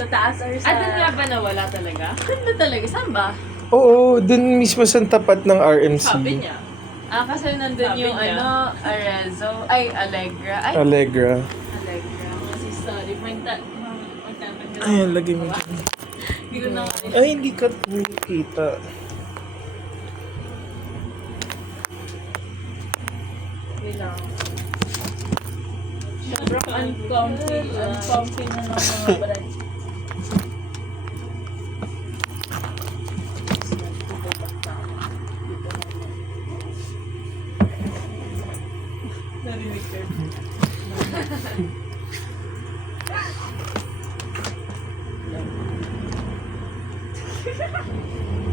Sa taas or sa... Doon nga ba nawala talaga? Doon ba talaga? Saan ba? Oo, dun mismo sa tapat ng RMC. Sabi niya. Kasi nandun Sabi yung niya. Arezzo. Ay, Allegra. Ay, Allegra. Allegra. Kasi sorry. Magtatanggal. Ayan, lagay mo dyan. Hindi ko na Ay, hindi ka kita. Wait lang. Sobrang uncomfy. Uncomfy na ng mga brad. Narinig ko.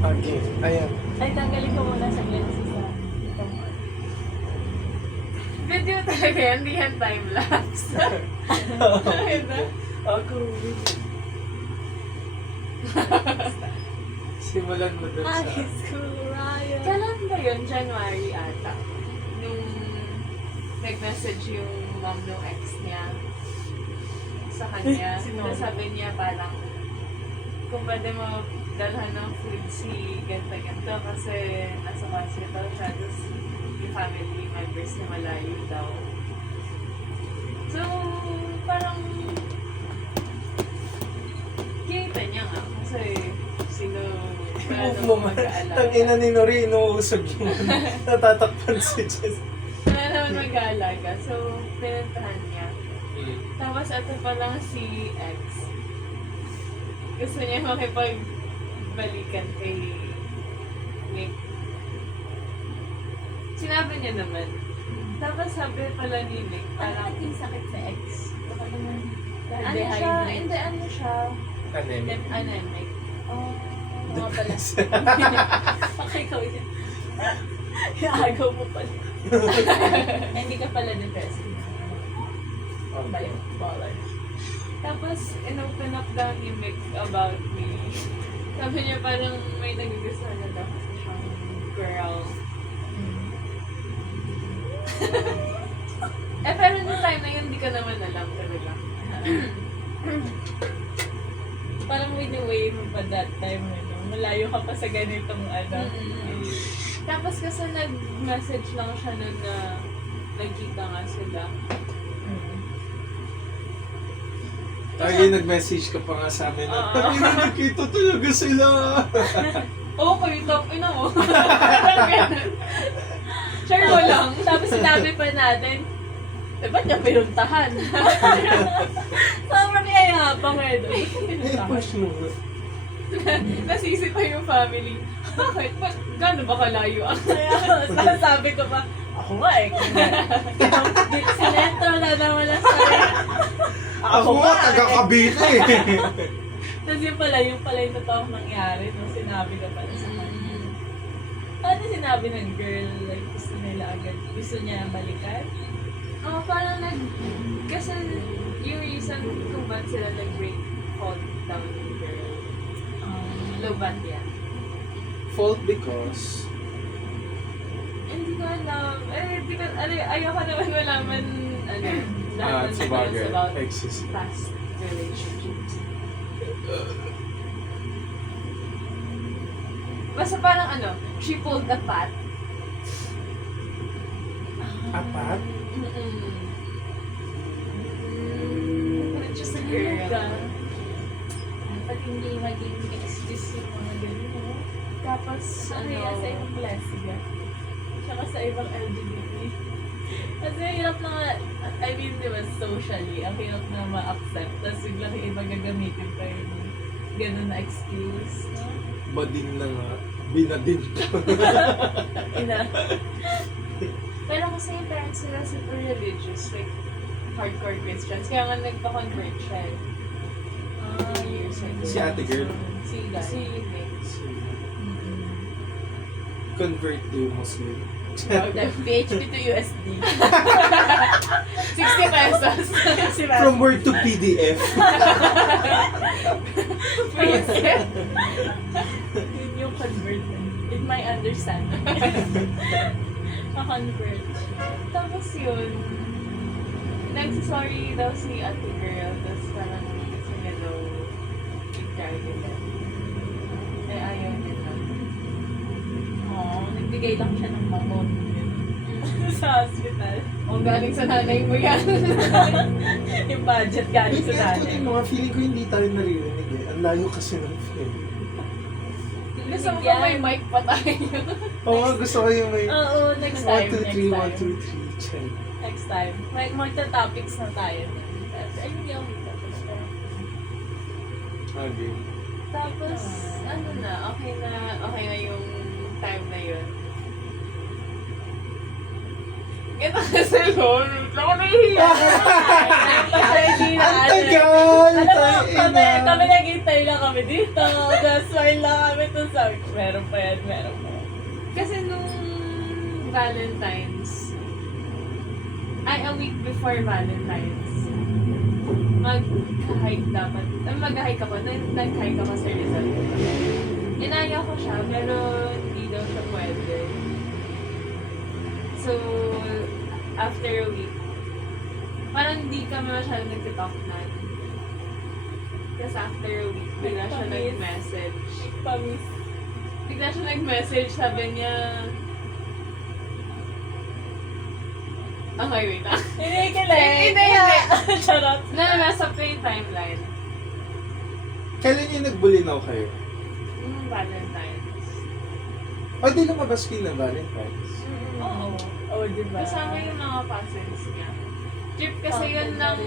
Okay, ayan. Ay, tanggalin ko muna sa glasses sa video talaga yan, hindi yan time-lapse. Ako. Simulan mo dun sa... High school riot. Kailan ba yun? January ata. Nung nag-message yung mom ng ex niya sa kanya. Tapos sabi niya parang kung pwede mo dalhan ng food si ganto-ganto kasi nasa hospital siya. Tapos yung family members niya malayo daw. So, parang kita niya nga kasi sino Move mo man. Tangina ni Nori, inuusog yung natatakpan si Jess. Wala naman mag-aalaga. So, pinuntahan niya. Tapos ito pa lang si ex. Gusto niya makipagbalikan kay Nick. Sinabi niya naman. Tapos sabi pala ni Nick, parang Naging sakit sa ex. Baka naman. ano siya, hindi ano siya, Anemic. anemic. Oh, mga pala. Okay, ikaw yun. Iaagaw mo pala. Hindi ka pala depressed. Balik, baller. Tapos, in-open up daw ni Mick about me. Sabi niya parang may nagugustuhan na daw kasi siyang girl. Pero nung time na yun, hindi ka naman alam talaga. Parang with the way mo pa that time, ano, malayo ka pa sa ganitong ano. Tapos kasi nag-message lang siya nun na nagkita nga sila. Ay, nag-message ka pa nga sa amin na, tangina, nakita talaga sila. Okay, top ina mo. Sure mo lang. Tapos sinabi pa natin, ba't niya pinuntahan? Sobrang yayapang eh doon. Push mo. Nasisi pa yung family. Bakit? Gano'n ba kalayo ang Kaya sabi ko pa, ako nga eh. Sinetro na naman ang sarili. Ako nga, taga Cavite eh. Tapos yung pala yung totoong nangyari nung sinabi ko pala sa kanya. Ano sinabi ng girl? Like, gusto nila agad. Gusto niya balikan? parang kasi yung reason kung ba't sila nag-break fall down yung girl. Lobat yan. Fault because... Hindi ko alam. Di ko, ayoko naman malaman, lahat ng sa details bagay. about Exist. past relationships. Basta parang she pulled a pat. Apat? Just a girl. Dapat hindi maging excuse yung mga ganun. Tapos, Kaya sa ibang klase ka. Tsaka sa ibang LGBT. Kasi hirap na nga, I mean, di ba, socially, ang hirap na ma-accept. Tapos biglang yung iba gagamitin pa yung ganun na excuse. No? Bading na nga. Binadin ko. Ina. pero kasi yung parents nila super religious, like hardcore Christians. Kaya nga nagpa-convert siya. Years ago. Si ate girl. Si guy. Si Nick. Convert to Muslim. Like, PHP to USD. 60 pesos. From Word to PDF. Yun yung convert. In my understanding. Na-convert. Tapos yun, nagsasorry daw si ate girl. Tapos parang gusto niya daw nagbigay lang siya ng mamon. Sa hospital. O galing sa nanay mo yan. Yung budget galing sa nanay. Yung mga feeling ko hindi tayo naririnig eh. Ang layo kasi ng film. Gusto mo ba may mic pa tayo? Oo nga, gusto ko yung may Oo, next time. 1, 2, 3, next 1, 2, 3, time. check. Next time. Magta-topics na tayo. Ay, hindi ako magta-topics. Okay. Tapos, ano na, okay na yung time na yun. Ito kasi, Lord, ako nahihiya. Ang tagal! Alam mo, Tayo kami naghintay lang kami dito. Tapos smile lang kami. Tapos sabi ko, meron pa yan, meron pa. Kasi nung Valentine's, a week before Valentine's, mag-hike dapat. Mag-hike ako. Nag-hike ako sa Rizal. Inaya ko siya, pero hindi daw siya pwede. So, after a week, parang hindi kami masyadong nag-talk na. Kasi after a week, bigla siya nag-message. Pamis. Bigla siya nag-message, sabi niya, okay, wait lang. Hindi kilig. Hindi. Charot. Nasa ko yung timeline. Kailan yung nagbulinaw kayo? Valentine's. O di lumabas kayo ng Valentine's? Oo. Oo, diba? Kasama yung mga cousins niya. Trip kasi yun ng,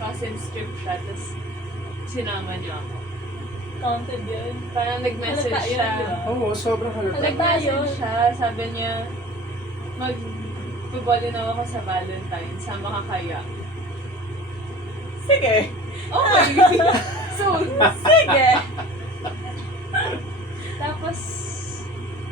cousins trip siya, tapos sinama niya ako. Counted yun. Parang nag-message Halata yun, siya. diba? Oo, sobrang halata. Nag-message siya, sabi niya, magpubali na ako sa Valentine's, sama ka kaya. Sige. Okay. Soon. Sige. Tapos,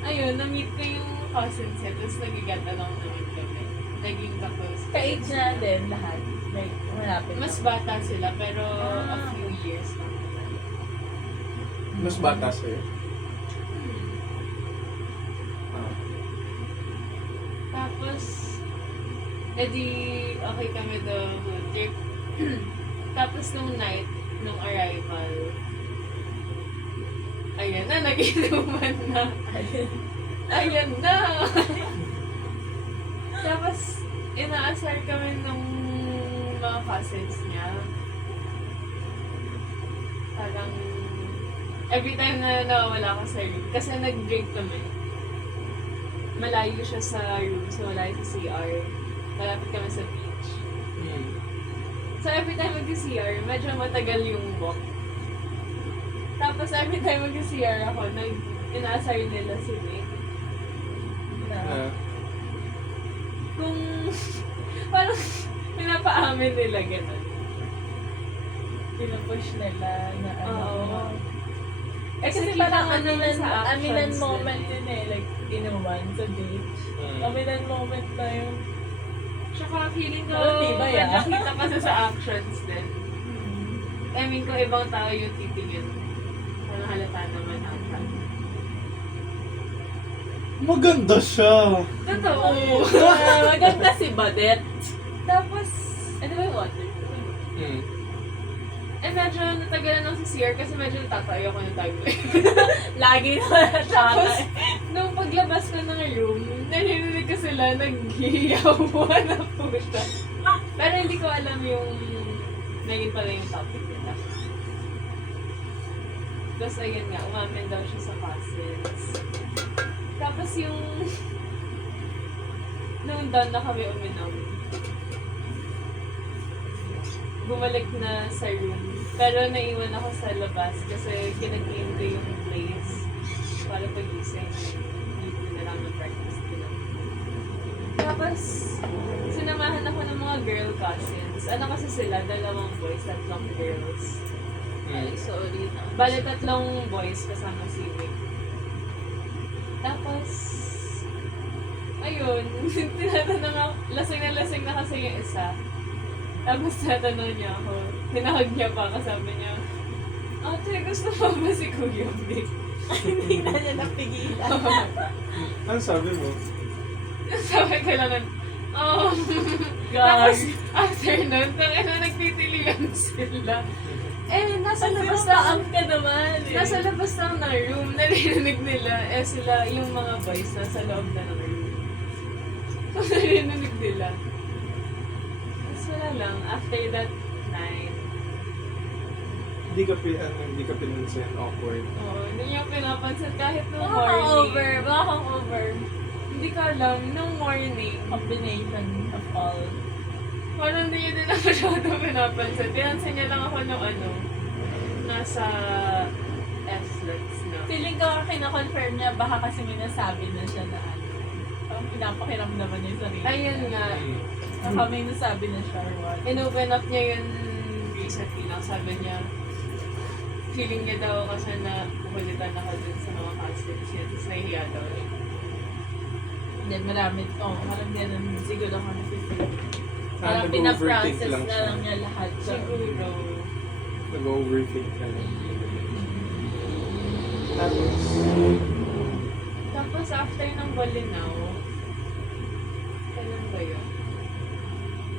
ayun, na-meet ko yung cousins niya, tapos nag-get along naman kami. Naging ka-close. Ka-age na din lahat. Like, malapit. Mas bata sila, pero a Ah. few years lang naman. Mas bata sa'yo? Ah. Tapos, edi, okay kami the whole trip. Tapos nung night, nung arrival, ayan na, nag-inuman na. Ayan na! Tapos, inaasar kami nung mga cousins niya. Parang, every time na nawawala ko sa room, kasi nag-drink kami. Malayo siya sa room, so malayo sa CR. Malapit kami sa beach. So every time mag-CR, medyo matagal yung walk. Tapos every time mag-CR ako, inaasar nila si Nick. Ah. Kung parang pinapaamin nila gano'n. Pinupush nila na ano. Oo. Eh kasi Nakikita parang ko naman sa aminan actions moment nila. yun eh. Like, inuman sa beach. Aminan moment na yung Tsaka feeling ko, Parang tibay, ah. nakita kasi sa actions din. I mean, kung ibang tao yung titingin, parang halata naman ata. Maganda siya! Totoo! maganda si Badet. Tapos, Ano ba yung water? medyo natagalan ako sa CR kasi medyo natatayo ako ng time. Lagi na Tapos, nung paglabas ko ng room, narinig ko sila nag-hiyawa na po siya. Pero hindi ko alam yung naging pala yung topic nila. Tapos ayun nga, umamin daw siya sa cousins. Tapos yung nung doon na kami uminom, bumalik na sa room. Pero naiwan ako sa labas kasi kinag-game ko yung place para pag-ising. Hindi ko na lang mag-practice ko. Tapos, sinamahan ako ng mga girl cousins. Ano kasi sila? 2 boys, 3 girls. Ay, sorry na. Bale, 3 boys kasama si Vic. Tapos, ayun, tinatanong ako, lasing na kasi yung isa. Tapos tatanong niya ako, tinahag niya pa, kasabi niya, ate, gusto mo ba si Kuya Vic? Hindi na niya napigilan. Ano sabi mo? Sabi ko lang, Tapos, Guys. after nun, nagtitilian sila. Nasa Kasi labas lang. ka naman eh. Nasa labas lang ng room, narinig nila. Sila, yung mga boys, nasa loob na ng room. So, narinig nila. Tapos wala lang, after that night, Hindi ka pinansin, awkward. hindi niyo pinapansin kahit nung Baka kang morning. over. Baka kang over. Hindi ka alam, nung morning, Combination of all. parang hindi niyo din ako masyado pinapansin. Pinansin niya lang ako nung nasa S-Lex na. Feeling ko kina-confirm niya, baka kasi may nasabi na siya na parang pinapakiramdaman niya yung sarili. Ayun nga, Baka may nasabi na siya or what. in-open up niya yun recently lang. Sabi niya, feeling niya daw kasi na pukulitan ako dun sa mga cousins niya. Tapos nahihiya daw niya. Then marami, parang ganun siguro ako na-feel. Parang nag-overthink pinaprocess lang na siya. lang niya lahat. Siguro. Nag-overthink ka lang. Tapos, Tapos after ng Balinaw, kailan ba yun?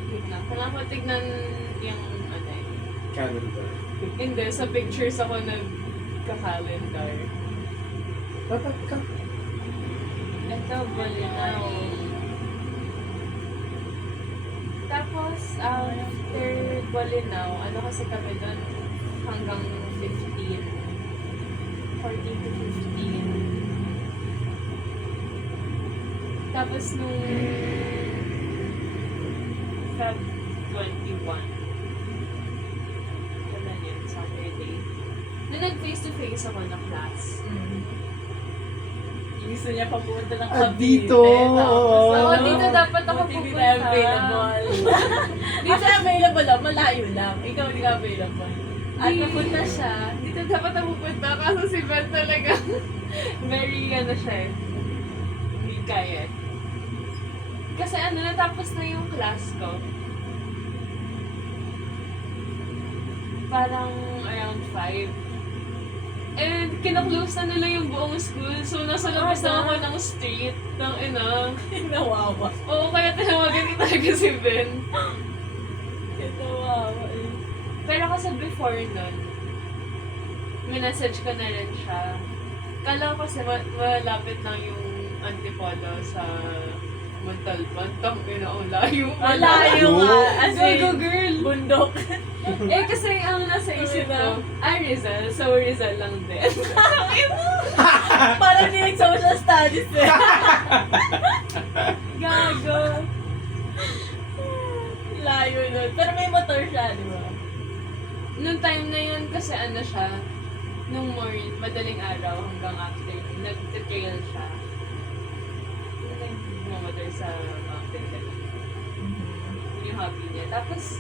Wait lang, kailangan ko tignan yung calendar. Hindi, sa pictures ako nagka-calendar. Bakit ka? Ito, Balinaw. Tapos, after Balinaw, ano kasi kami doon hanggang 15. 14 to 15. Tapos nung Feb 21, kailan yun? Saturday. Nung nag-face-to-face ako na class. Gusto niya pa pumunta ng Ah, Cavite. dito! Tapos, Oo, dito dapat ako buti Hindi pupunta. tayo available. Dito available lang, malayo lang. Ikaw hindi ka available. At napunta siya. Dito dapat ako pupunta kaso si Ben talaga very siya eh. Hindi kaya. Kasi natapos na yung class ko. Parang around 5. And kinaklose na nila yung buong school. So nasa labas na ako ng street. Ng Nawawa. Oo, kaya tinawagan ko talaga si Ben. Nawawa eh. Pero kasi before nun, minessage ko na rin siya. Kala ko kasi malapit lang yung Antipolo sa Montalban. Tangina, ang layo. Malayo nga. As in, Go, girl! bundok. Kasi ang nasa isip ko, Rizal. So, Rizal lang din. Parang din social studies eh. Gago. Layo nun. Pero may motor siya, di ba? Nung time na yun, kasi siya, nung morning, madaling araw hanggang afternoon, nag-trail siya. Nag-motor sa mountain ka lang. Yun yung hobby niya. Tapos,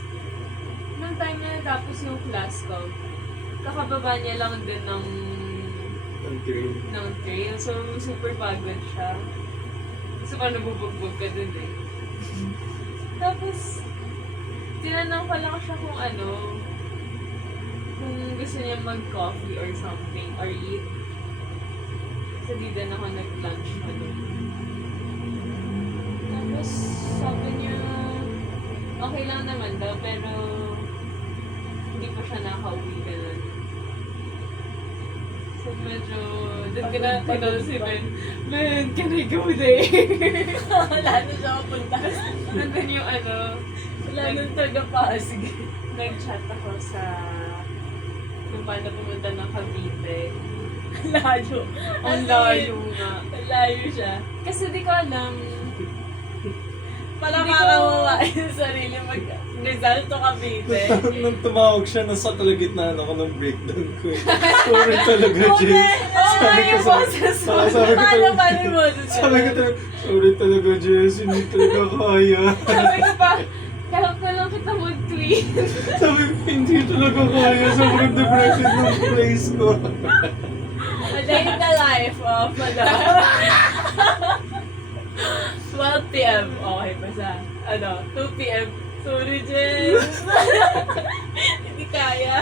nung time na natapos yung class ko, kakababa niya lang din ng trail. So, super pagod siya. So, parang nabubugbog ka dun eh. Tapos, tinanong ko lang siya kung kung gusto niya mag-coffee or something, or eat. Kasi di din ako nag-lunch pa dun. Tapos, sabi niya, okay lang naman daw, pero hindi pa siya nakauwi ganun. So, medyo, doon ka na tinanong si Ben, can I go there? Wala na siya kapunta. Nandun yung Wala na talaga Pasig. nag-chat ako sa kung paano pumunta ng Cavite. Layo. Ang As in, layo nga. Layo siya. Kasi di ko alam, Parang Hindi ko- makawawa yung sarili mag-result to Cavite. Nung tumawag siya, nasa kalagitnaan ako ng breakdown ko eh. Sorry talaga, Okay. Jess. Sabi ko yung sa... boses mo. Sabi ko Paano talaga... paano mo? Sabi ko talaga, sorry talaga, Jess. Hindi talaga kaya. Sabi ko pa, help na lang kita mag-tweet. Sabi ko, hindi talaga kaya. Sobrang depression ng place ko. A day in the life of Madam. 12 p.m. Okay, basta. 2 p.m. Sorry, Jess. Hindi kaya.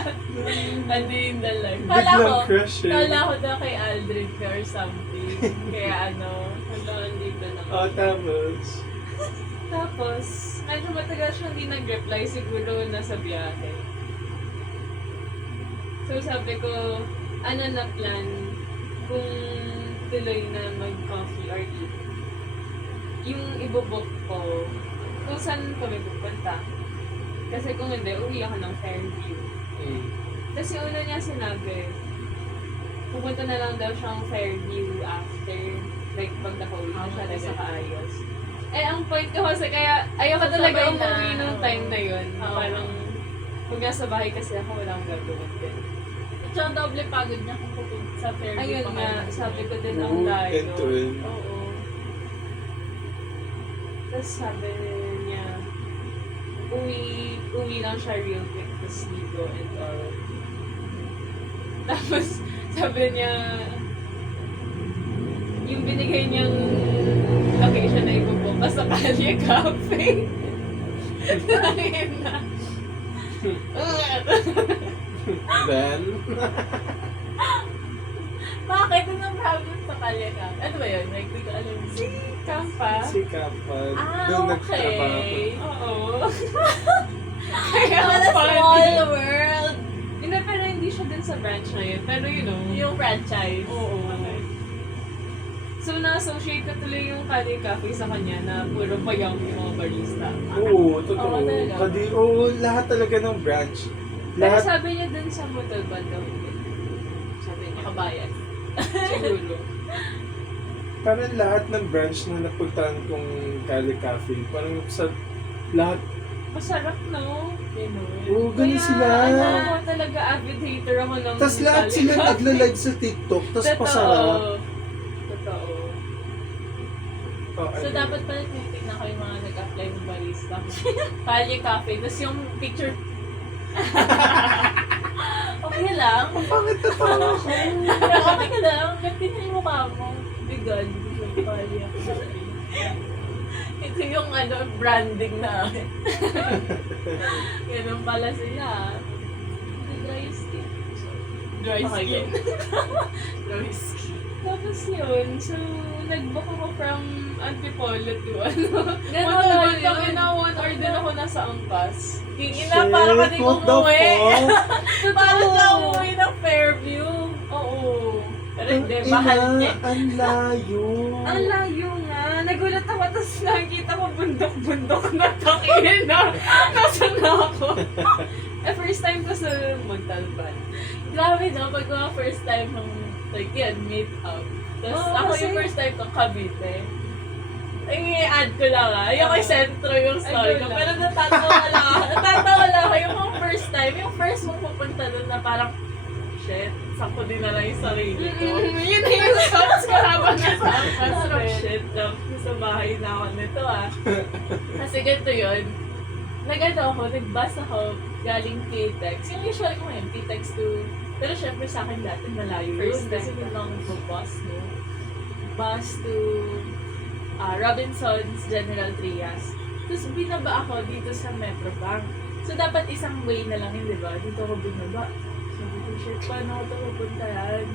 A day in the life. Biglang crush eh. Kala ko na kay Aldrin ka or something. Kaya hanggang dito na. Oh, tapos. Tapos, medyo matagal siya hindi nag-reply, siguro nasa biyahe. So sabi ko, ano na plan kung tuloy na mag-coffee or eat. Yung ibobook ko, kung saan kami pupunta. Kasi kung hindi, uwi ako ng Fairview. Tapos yung una niya sinabi, pupunta na lang daw siyang Fairview after, like pag nakauwi na siya, like nakaayos. Eh, ang point ko kasi kaya, ayoko talaga Sasabay na. umuwi nung time na yun. Oo. Parang, pag nasa bahay kasi ako, wala akong gagawin din. Tsaka doble pagod niya kung pupunta sa Fairview. Ayun pa nga, kayo. sabi ko din ang Oo, layo. end to end. Oo. Tapos sabi niya, uwi lang siya real quick, tapos ligo and all. Tapos, sabi niya, yung binigay niyang location na ipupunta sa Kalye Cafe. Ayun na. Then, Bakit? Anong problem sa kalye ka? Ano ba yun? Like, di ko alam. Kampa? si Kapag, Ah, doon okay. nagtrabaho. Oo. Kaya What a funny. small world! Hindi, pero hindi siya din sa branch na yun. Pero you know. Yung franchise. Oo. Okay. So, na-associate ko tuloy yung Kalye Cafe sa kanya na puro payang yung mga barista. Oo, totoo. Oo, talaga. Lahat talaga ng branch. Pero Lahat, sabi niya dun sa Montalban daw. Sabi niya. Makabayan. Siguro. parang lahat ng branch na napuntahan kong Cali Cafe, parang sa lahat, Masarap, no? oo, ganun Kaya, sila. ano, ako talaga avid hater ako ng Tapos lahat Kalye sila Cafe. nagla-live sa TikTok, tapos Totoo. pasarap. Totoo. Oh, So, ano. dapat pala tinitignan ko yung mga nag-apply ng barista. Kalye Cafe. Tapos yung picture. Okay lang. Ang pangit na tawa ko. Pero okay lang. Ganti na yung mukha mo. Bigan. Yung Kalye Cafe. Ito yung branding na. Ganun pala sila. Dry skin. Dry Okay, skin. Dry skin. Tapos yun, so nag-book ako from Antipolo to ano. Ganun Montalban yun. lang, na 1 hour din ako nasa Angkas. Ina, para ka din What the umuwi. fuck? Para ka umuwi ng Fairview. Oo. Pero hindi, Ang mahal ina, niya. ang layo. Ang layo nga. Nagulat ako, tapos nakikita ko bundok-bundok na takin na. Nasaan na ako? First time ko sa Montalban. Grabe no, pag mga first time ng, like yan, meet up. Tapos Oo, ako kasi- yung first time ko Cavite. Ay, i-add ko lang Yung kay Sentro yung story Ay, ko. go lang. Pero natatawa lang ako. Natatawa lang ako. Yung mga first time, yung first mong pupunta doon na parang, shit, sako din na lang yung sarili ko. Yun yung thoughts ko habang nasa Angkas. Parang rin. shit, love, sa bahay na ako nito Kasi ganito yun. Nag-bus ako galing PTEX. Yung usual ko ngayon, PTEX to... Pero syempre sa akin dati malayo yun. First Kasi time. doon lang ako bus, no? Bus to Robinson's General Trias. Tapos binaba ako dito sa Metrobank. So dapat isang way na lang yun, di ba? Dito ako binaba. Sabi ko, shit, paano ako ito pupuntahan?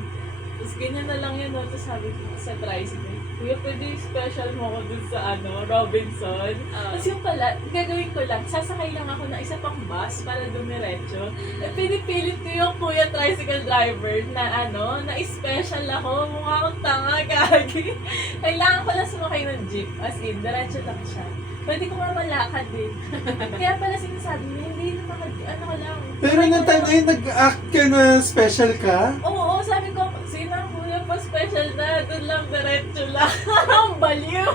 Tapos ganyan na lang yun, no? Tapos sabi ko sa tricycle, Kuya, pwede special mo ako dun sa Robinson. Tapos yung pala, gagawin ko lang, sasakay lang ako na isa pang bus para dumiretso. At pinipilit ko yung kuya tricycle driver na na special ako. Mukha akong tanga, gagi. Kailangan ko lang sumakay ng jeep. As in, diretso lang siya. Pwede ko nga malakad eh. Kaya pala sinasabi niya, hindi naman ko lang. Pero nung time na yun, nag-act ka na special ka? Oo, sabi ko, sino ang kuya pa special na? Doon lang, diretso lang. Ang baliw.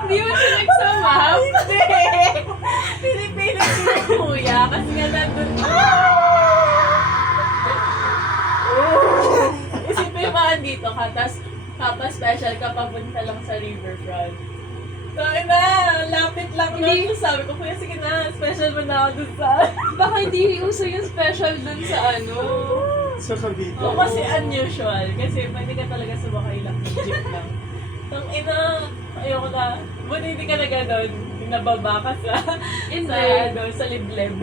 Hindi mo siya nagsama. Hindi! Pinipilit ko yung kuya kasi nga nandun. Isipin mo dito ka, tapos special ka, papunta lang sa riverfront. Tayo na, lapit lang nun. Sabi ko, kuya, sige na, special mo na ako dun sa... Baka hindi uso yung special dun sa Sa Cavite. Oo, kasi unusual. Kasi pwede ka talaga sumakay lang ng jeep lang. Tang ina, ayoko na. Buti hindi ka na gano'n. Nababa ka sa libleb.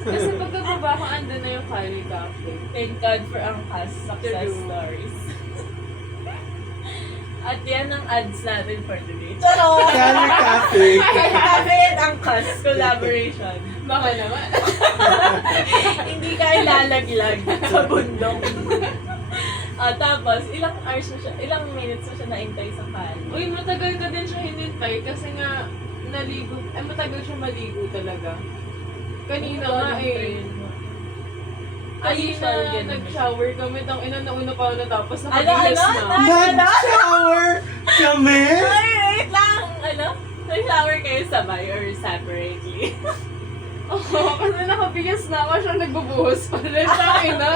Kasi pagkababa ko, andun na yung Kalye Cafe. Thank God for Angkas success True. stories. At yan ang ads natin for today. Charot! Cali Cafe. Cafe and Angkas collaboration. Baka naman. Hindi kailangan naglalaglag sa bundok. Tapos, ilang minutes na siya naintay sa kali. Uy, matagal ka din siya hinintay kasi nga naligo. Matagal siya maligo talaga. Kanina nga eh. Kanina nag-shower kami. Tang ina nauna pa ako natapos na pag-ilas na. Nag-shower kami? Ay, wait lang! Nag-shower kayo sabay or separately? Oo, kasi nakabigas na ako siya nagbubuhos pa rin. Tang ina.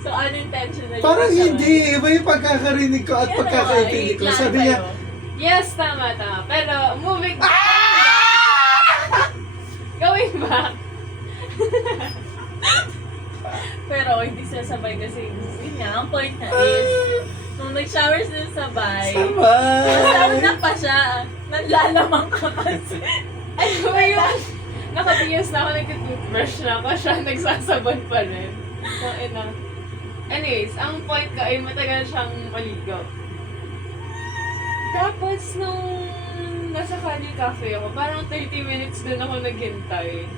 So, unintentionally. Parang siya hindi. Iba yung pagkakarinig ko at Yan pagkakaintindi ko. lang Sabi niya, kayo. Yes, tama. Pero, moving going back. Pero hindi sila sabay kasi yun nga, ang point na is, nung nag-shower sila sabay, sabay. na pa siya, nanlalamang ka kasi. Ay, yung nakabigas na ako, nag-toothbrush na ako, siya nagsasabon pa rin. So, ina. Anyways, ang point ko ay matagal siyang maligo. Tapos, nung nasa Cali Cafe ako, parang 30 minutes din ako naghintay.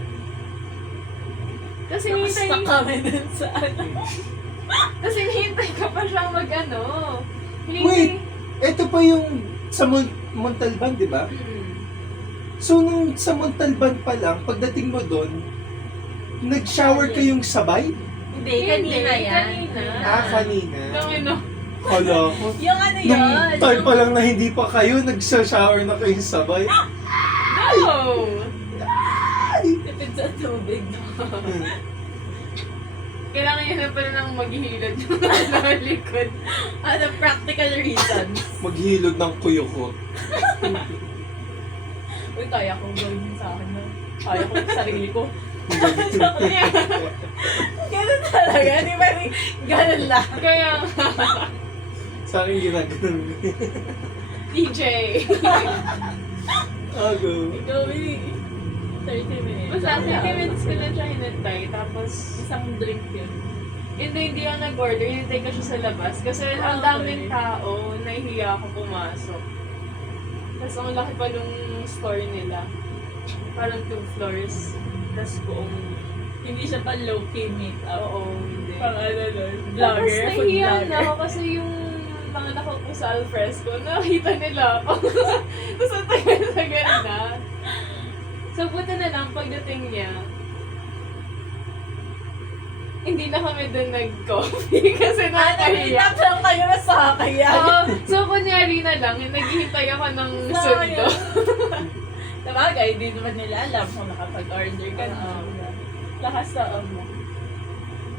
Kasi hintay, Nakastuck kami dun sa kasi hintay ka pa siyang mag-ano. Wait. Ito pa yung sa Montalban, di ba? So, nung sa Montalban pa lang, pagdating mo doon, nag-shower kayong sabay? Hindi, kanina yan. Kanina. Kanina. Nung ino. Hala ko. Yung ano yun? Nung time pa lang na hindi pa kayo, nag-shower na kayong sabay. No! Tipid sa tubig. Kailangan yun na pala ng maghihilod yung nakalikod. Practical reasons. Maghilod ng kuyo ko. Uy, kaya ko gawin yun sa akin na. Kaya ko sa sarili ko. Ganun talaga, di ba? Ganun lang. Kaya, Sa akin ginaganon. DJ. Ago. Ikaw, 30 minutes. Basta 30 minutes ko lang siya hinintay. Tapos, Isang drink yun. hindi ako nag-order. Hinintay ko siya sa labas. Kasi ang daming tao, nahihiya ako pumasok. Tapos ang laki pa nung store nila. Parang 2 floors. Tapos buong, Hindi siya pa low-key meet-up. oo, hindi. Pang ano nun, Tapos vlogger, food nahihiya na vlogger. ako kasi yung mga nakaupo sa alfresco, nakita nila ako. Tapos ang tagal-tagal na. So, buti na lang pagdating niya, hindi na kami doon nag-coffee kasi nakakahiya. Nag-meet lang kayo na sa kaya. Oo, so kunyari na lang, naghihintay ako ng sundo. Sabagay, di naman nila alam kung nakapag-order ka na. Lakas sa mo.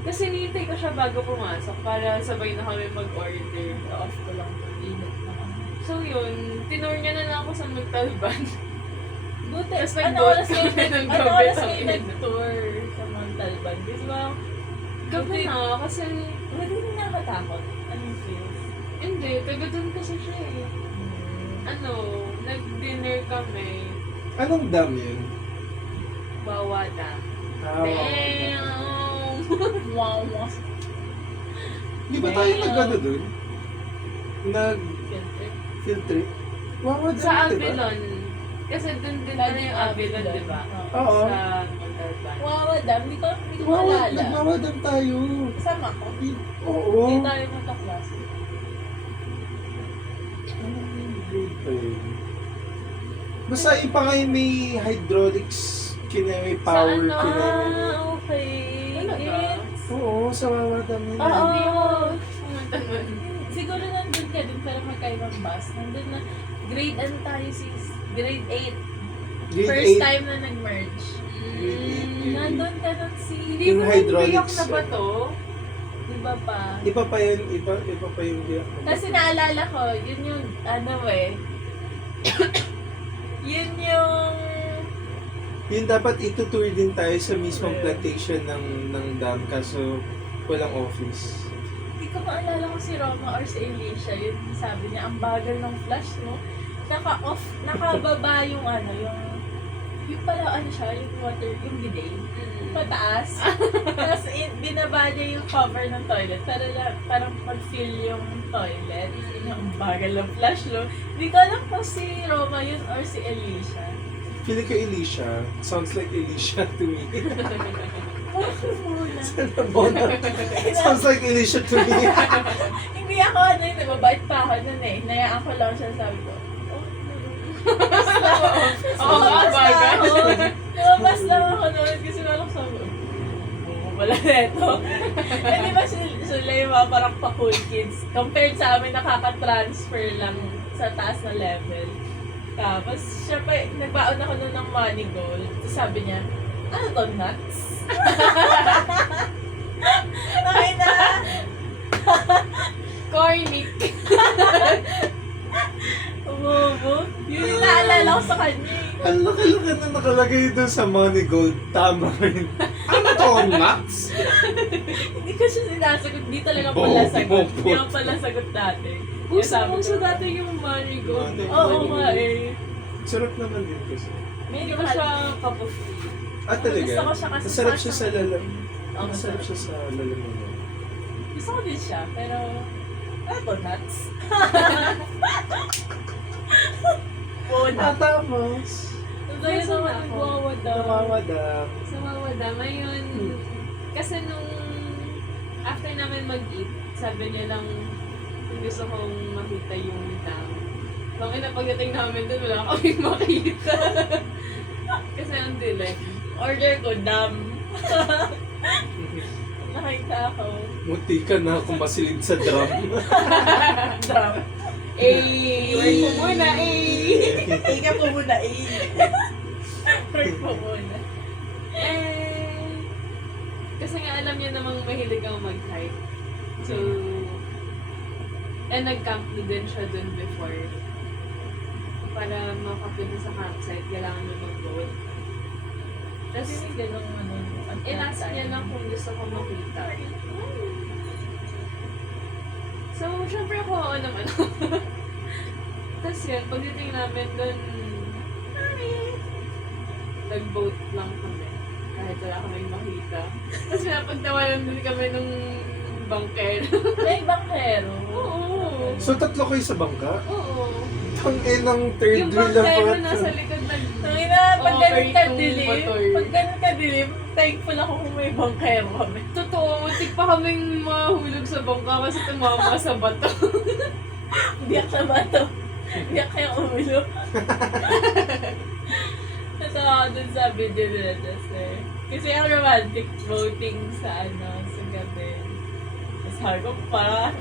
Kasi nihintay ko siya bago pumasok para sabay na kami mag-order. Off ko lang. Init na ako. So yun, tinur niya na lang ako sa Montalban. Buti, Tapos ano nag-boat oras kayo kami ng ano gabi oras sa kayo inyo. nag-tour sa Montalban? Di ba? Gabi na, kasi Hindi na nakatakot. Anong feels? hindi, taga doon kasi siya eh. Ano, nag-dinner kami, Anong dam yun? Bawada. Ah, Damn! Wow, wow. Di ba tayo nag-ano dun? Filter. Field trip? Wow, Sa dami, diba? Avilon. Kasi doon din na yung Avilon, di ba? Oo. Sa Montalban. Wow, dam. Di ko Wow, maalala. nagmamadam tayo. Kasama ko. Oo. Hindi tayo magkaklase. Grade pa yun. Basta ipa ngayon may hydraulics, may power, Sa ano? Okay. Talaga? Gets. Oo, sa Wawadam yun. Oo. Hindi ako pumunta nun. Siguro nandun ka din pero magkaibang bus. Nandun na, grade ano tayo sis? Grade 8. Grade First 8. time na nag-merge. Nandun ka nun si... Hindi Yung mo hydraulics, na ba to? Iba pa. Iba pa yun, iba pa yung biyak. Kasi naalala ko, yun yung, ano eh, yun yung, Yun dapat itutour din tayo sa mismong plantation ng dam kaso walang office. hindi ko maalala kung si Roma or si Alicia, yun sabi niya, ang bagal ng flash, no? Naka-off, nakababa yung ano, yung pala ano siya, yung water, yung bidet. Pataas. Tapos binaba niya yung cover ng toilet para parang mag-fill yung toilet. Yun yung bagal ng flash, no? Hindi ko alam kung si Roma yun or si Alicia. Feeling ko Alicia. Sounds like Alicia to me. Bona. Sounds like Alicia to me. Hindi ako ano yun, mabait pa ako nun eh. Nayaan ko lang siya, sabi ko, Oo nga, bagay. lumabas lang ako noon kasi walang sabi ko, wala neto. Eh di ba sila yung mga parang pa-cool kids. Compared sa amin, nakaka-transfer lang sa taas na level. Tapos, siya pa, nagbaon ako noon ng money gold. Tapos sabi niya, ano to, nuts? Ay na! Corny. Umubo. Yun yung naalala ko sa kanya eh. Ang laki-laki na nakalagay doon sa money gold. Tama rin. Ano to, nuts? Hindi ko siya sinasagot. Di talaga pala sagot. Hindi ako pala sagot dati. Kaya sabi Gusto ko, dati yung marigold. oo nga eh. Sarap naman din kasi. Hindi ko siya cup of tea. Ah, talaga? Gusto ko siya kasi Masarap siya sa lalam. Oo, Masarap siya sa lalamunan. Gusto ko din siya, pero ano to, nuts? Bona. Tapos, So yun naman nagwawada. namamadam. Sa Mawadama yun, kasi nung after namin mag-eat, sabi niya lang kung gusto kong makita yung dam. Kung pagdating namin doon, wala kaming makita. Kasi ang dilim. Order ko, dam. Nakita ako. Muti ka na kung masilid sa drum. Dam. Work mo muna, Ika po muna, Work po muna. Kasi nga alam niya namang mahilig ako mag-hike. So, nag-camp na din siya dun before. Para makapunta sa campsite, kailangan mo mag-boat. Tapos, Kasi hindi ganun ano. inasa niya lang kung gusto ko makita. So, syempre ako, oo naman. Tapos yun, pagdating namin dun, nag-boat lang kami. Kahit wala kaming makita. Tapos napagtawanan din kami nung bangker. May bangkero. Oo. So, tatlo kayo sa bangka? Oo. Ang ng third Yung wheel lang bangkero po. nasa likod Tangina, pag ganun ka Operate dilim, yung motor. pag ganun ka dilim, thankful ako kung may bangkero kami. Totoo, muntik pa kaming mahulog sa bangka kasi tumama sa bato. Biyak sa bato. Biyak kayo ulo. Natawa ako dun sa video nila kasi ang romantic boating sa sa gabi. Tapos sabi ko parang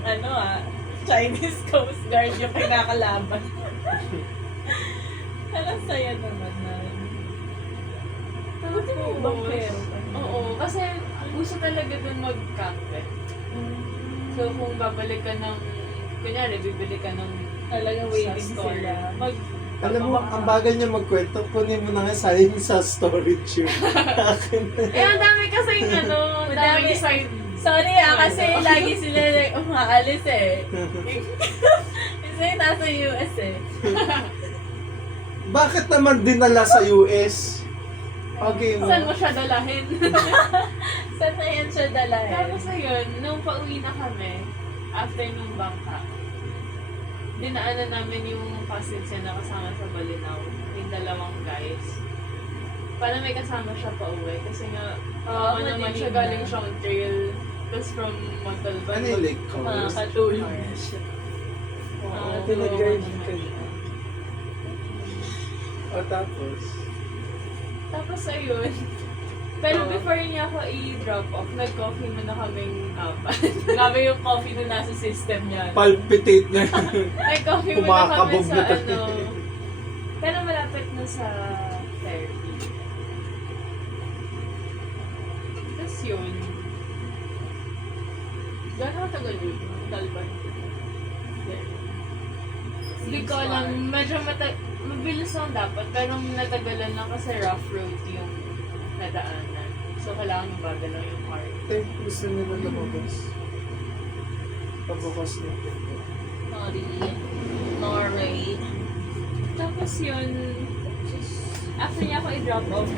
Chinese Coast Guard yung kinakalaban. Alam saya naman na. Buti may bangkero. Oo, kasi gusto talaga dun mag-camp eh. So kung babalik ka ng, kunyari, bibili ka ng Talagang sa waiting store, sila. Alam mo, ang bagal niya magkwento, kunin mo na nga sayang sa storage yun. ang dami kasi ano, Madami. daming side. Sorry kasi lagi sila umaalis eh. Kasi nasa US eh. Bakit naman dinala sa US? Okay mo. Saan mo siya dalahin? Saan na yan siya dalahin? Tapos ayun, nung pauwi na kami, after nung bangka, dinaanan namin yung cousins niya na kasama sa Balinaw, yung dalawang guys. Para may kasama siya pa uwi. Kasi nga, Oo, naman madilim siya na. galing siyang trail. Tapos from Montalban. Ano yung lake colors? Makakatulong. Oo, Tinag-garden kayo. O tapos? Tapos ayun. Pero Oo. before niya ako i-drop off, nag-coffee muna kaming apat. Grabe yung coffee na nasa system niya. Palpitate na. Nag-coffee muna kami Kumakabog sa na tayo. Pero malapit na sa therapy. Tapos yun. Gano'n katagal yun? Talban. Hindi ko alam, medyo mabilis lang dapat, pero natagalan lang kasi rough road yung nadaanan. So, kailangan mabagal lang yung car. Eh, gusto nila lumabas. Pabukas na ito. Sorry. Norway. Tapos yun, after niya ako i-drop off,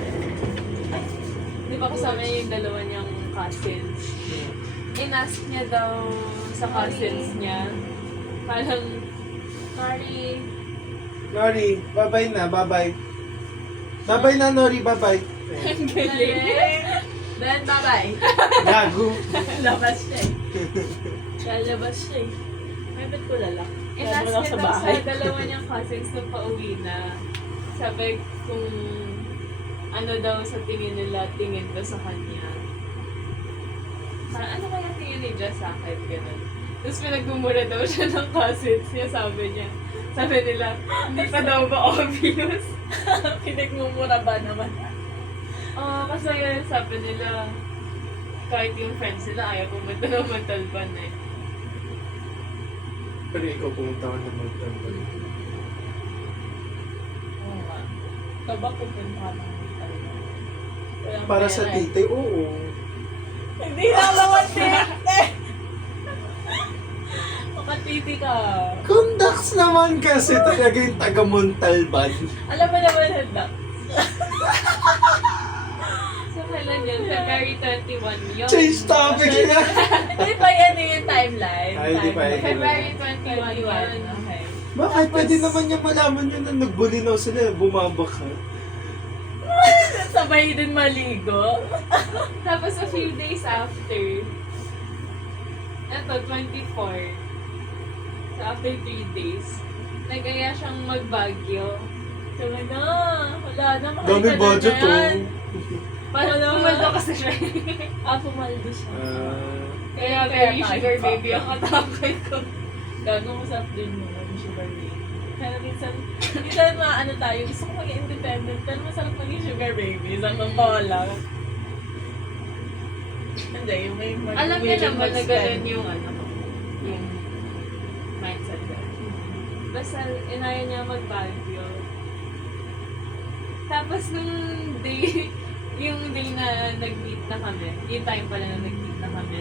di ba kasama niya yung dalawa niyang cousins? In-ask niya daw sa cousins niya, parang, sorry, Nori, bye-bye na, bye-bye. Bye-bye na, Nori, bye-bye. ang galing. Then, bye-bye. Gago. Labas siya eh. Lalabas siya eh. May ba't ko lalak? Inas Lalo lang niya sa daw sa bahay. dalawa niyang cousins nung pauwi na. Sabi kung ano daw sa tingin nila, tingin ko sa kanya. Parang ano kaya tingin ni Jess sa akin, gano'n. Tapos pinagmumura daw siya ng cousins niya, sabi niya. Sabi nila, hindi pa daw ba obvious? Pinagmumura ba naman? Kasi sabi nila, kahit yung friends nila, ayaw pumunta ng Montalban eh. Pero ikaw pumunta ka ng Montalban. Oo nga. Ikaw ba pupunta ka ng Montalban? Walang Para pera sa eh. tite, oo. Hindi na naman tite! Makatiti ka. Conducts naman kasi talaga yung taga Montalban. Alam mo naman, handa. So kailan yun? February 21 yun. Change topic na. Hindi pa yan yung timeline. Ay, di pa yan. February 21 yun. Okay. Bakit? Pwede naman niya malaman yun na nagbulinaw sila, bumabak ka. Sabay din maligo. Tapos a few days after, eto, 24. So after 3 days, nag-aya siyang mag-Baguio. Sabi na, wala na, Dami makalimutan na budget to. yan. Parang Wala. pumaldo kasi siya. Pumaldo siya. Kaya Kaya very tayo sugar pa. baby ang katakot ko. Gano'ng masarap din mo yung sugar baby. Pero minsan ano tayo, gusto ko maging independent, pero masarap maging sugar baby. Sa totoo lang. Hindi, yung may Alam niya willing naman na mag-spend. ganun yung ano ko, yung mindset ko. Basta inaya niya mag-Baguio. Tapos nung day, yung day na nag-meet na kami, yung time pala na nag-meet na kami,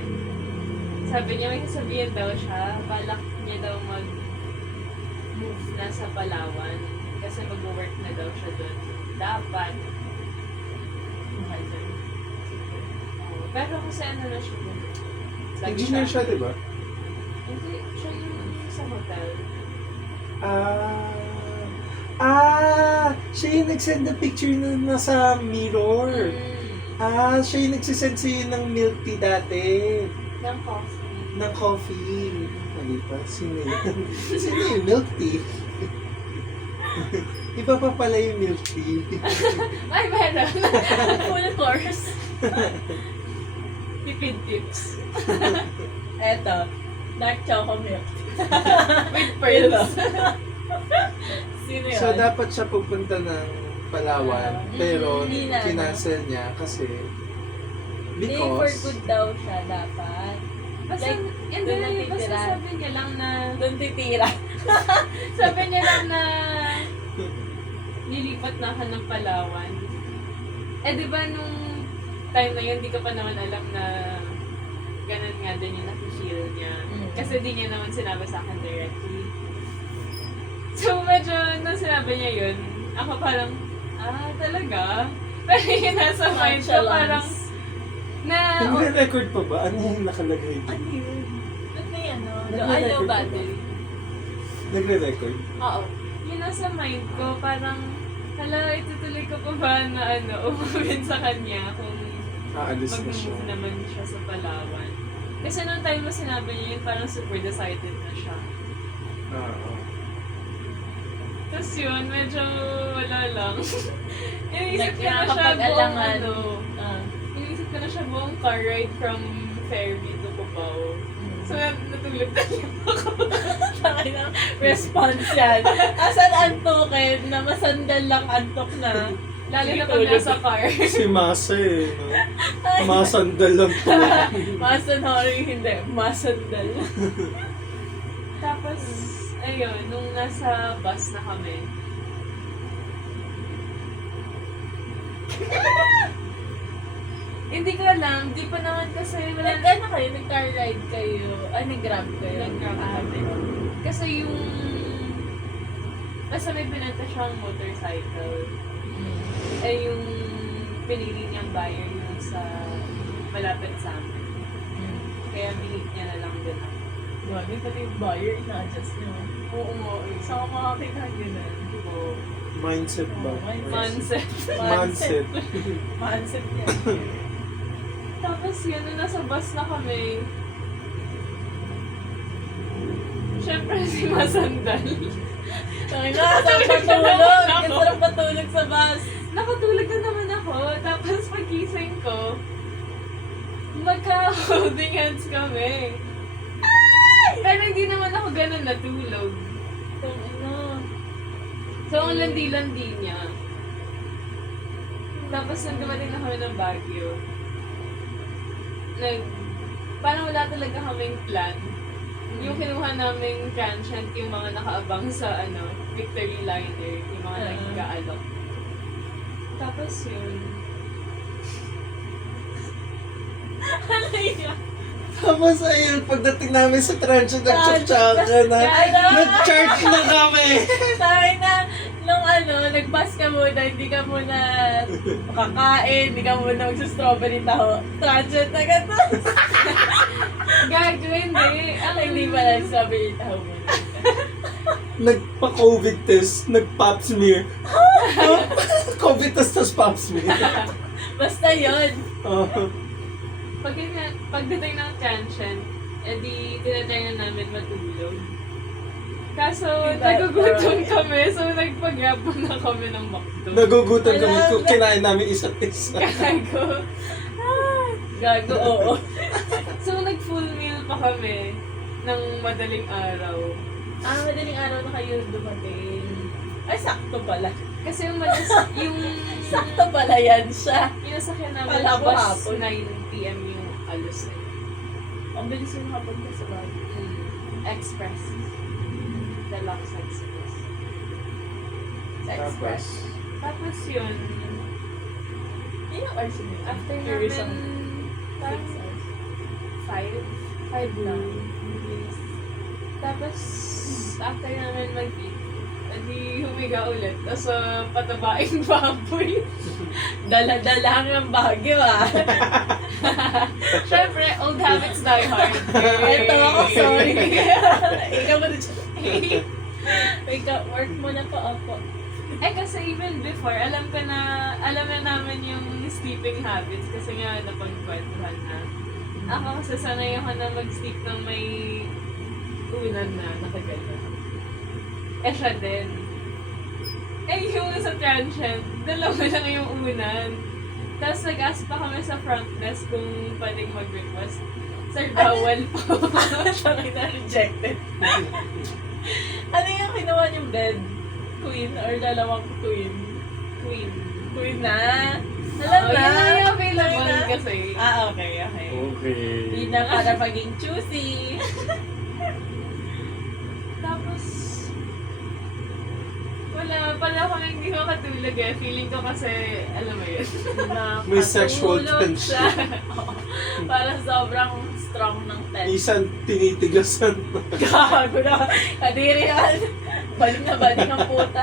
sabi niya may sasabihin daw siya, balak niya daw mag-move na sa Palawan kasi mag-work na daw siya doon. Dapat. Okay, sir. Pero kasi ano na siya doon. Engineer siya, di ba? Hindi, siya yung sa hotel. Siya yung nag-send ng picture na nasa mirror. Siya yung nagsisend sa'yo ng milk tea dati. Ng coffee. Ng coffee. Mali pa. Sino yun? Sino yung milk tea? Iba pa pala yung milk tea. Ay, meron. Full course. Tipid tips. Eto, dark choco milk. With pearls. Sino yun? So, dapat siya pupunta ng Palawan. Pero, Hindi na, kinancel niya kasi Hindi, for because good daw siya dapat. Basta, Like, hindi, doon basta natitira. sabi niya lang na, Doon titira. sabi niya lang na, nilipat na ako ng Palawan. Eh, di ba nung time na yun, di ko pa naman alam na ganun nga din yung nafe-feel niya. Kasi di niya naman sinabi sa akin directly. So, medyo, nung sinabi niya yun, ako parang, talaga? Pero yung nasa mind ko, parang, na, nagre-record pa ba? Ano yung nakalagay Ano dito? yun? Ba't may ano? Nagre-record Low pa ba? battery. Nagre-record? oo, yung nasa mind ko, parang, hala, itutuloy ko pa ba na umuwin sa kanya kung Aalis na siya. mag-move naman siya sa Palawan. Kasi nung time mo sinabi niya yun, parang super decided na siya. Oo. Tapos yun, medyo wala lang. Iniisip Like, ko na siya buong nakakapag-alangan. Ah. iniisip ko na siya buong car ride from Ferry to Cubao. So, natulog na niya ako. Sakay na response yan. Asan antukin na masandal lang antok na. Lalo na pag nasa car. Si Masa eh. No? Masandal lang po. Masanori, hindi. Masandal. Tapos, ayun, nung nasa bus na kami, hindi ko alam, di pa naman kasi wala Ano kayo? Nag-car ride kayo? Nag-grab kayo? nag-grab kami. Kasi yung, basta may binenta siyang motorcycle. Eh yung pinili niyang buyer yung sa malapit sa amin. Kaya binili niya na lang din ako. Grabe, pati yung buyer, ina-adjust nyo. Oo mo, Saan ka makakita ganun? Oo. Mindset ba? Oh, mindset. Mindset. Mindset. Mindset yan. Tapos yun, nung nasa bus na kami, syempre si Masandal. Ay na, sarap matulog. Ang sarap matulog sa bus. Nakatulog na naman ako. Tapos pagising ko, magka-holding hands kami. Pero hindi naman ako ganun natulog. So, ang landi-landi niya. Tapos, nung dumating na kami ng Baguio, parang wala talaga kaming plan. Yung kinuha naming transient, yung mga nakaabang sa, Victory Liner, yung mga nagkaalok. Tapos yun. Ano yun? Tapos ayun, pagdating namin sa transient, nagtsaka na. Nag-charge na kami. Sabi na, nung nag-bus ka muna, hindi ka muna kakain, hindi ka muna magsa-strawberry taho. Transient na ka to. Gago, hindi. Hindi ba na strawberry taho muna? Nagpa-COVID test, nag-pap smear. COVID test, tas pap smear. Basta yun. Pagdating ng transient, edi tinatry na namin matulog. Kaso, nagugutom kami, so nagpag-grab na kami ng McDo. Nagugutom kami kung kinain namin isa't isa. Gago. Gago, oo. So, nag-full meal pa kami ng madaling araw. Madaling araw na kayo dumating. Ay, sakto pala. Kasi yung Sakto pala yan siya. yung nasakyan namin Kala ko bus hapon. 9 p.m. yung alos eh. Ang bilis yung hapon ka sa bago. Express. Deluxe Express. Express. Tapos yun, Ilang hours yun? after Curious namin, ako. parang 5 lang. Tapos, after namin mag-eat, edi humiga ulit. Tapos, patabaing baboy. Dala-dala ang Baguio Siyempre, old habits die hard. Ito ako, sorry. Ikaw mo dito. Ikaw, work mo na po ako. Kasi even before, alam na namin yung sleeping habits kasi nga napagkwentuhan na. Ako kasi sanay ako na mag-sleep ng may unan na nakagano. Siya din. Yung sa transient, dalawa lang yung unan. Tapos nag-ask pa kami sa front desk kung pwedeng mag-request. Sir, bawal po. Siya na rejected. Ano yung kinuha niyong bed? Queen or dalawang queen? Queen. Queen na? Alam na? Yun lang yung available Queen na? kasi. Okay. Okay. Hindi na para paging choosy. Tapos, wala pala ako na hindi makatulog eh. Feeling ko kasi, alam mo yun. May sexual Nakatulog tension. siya. Parang sobrang strong ng tension. Isang tinitigasan. Gago na. Kadiri yan. Balik na balik ang puta.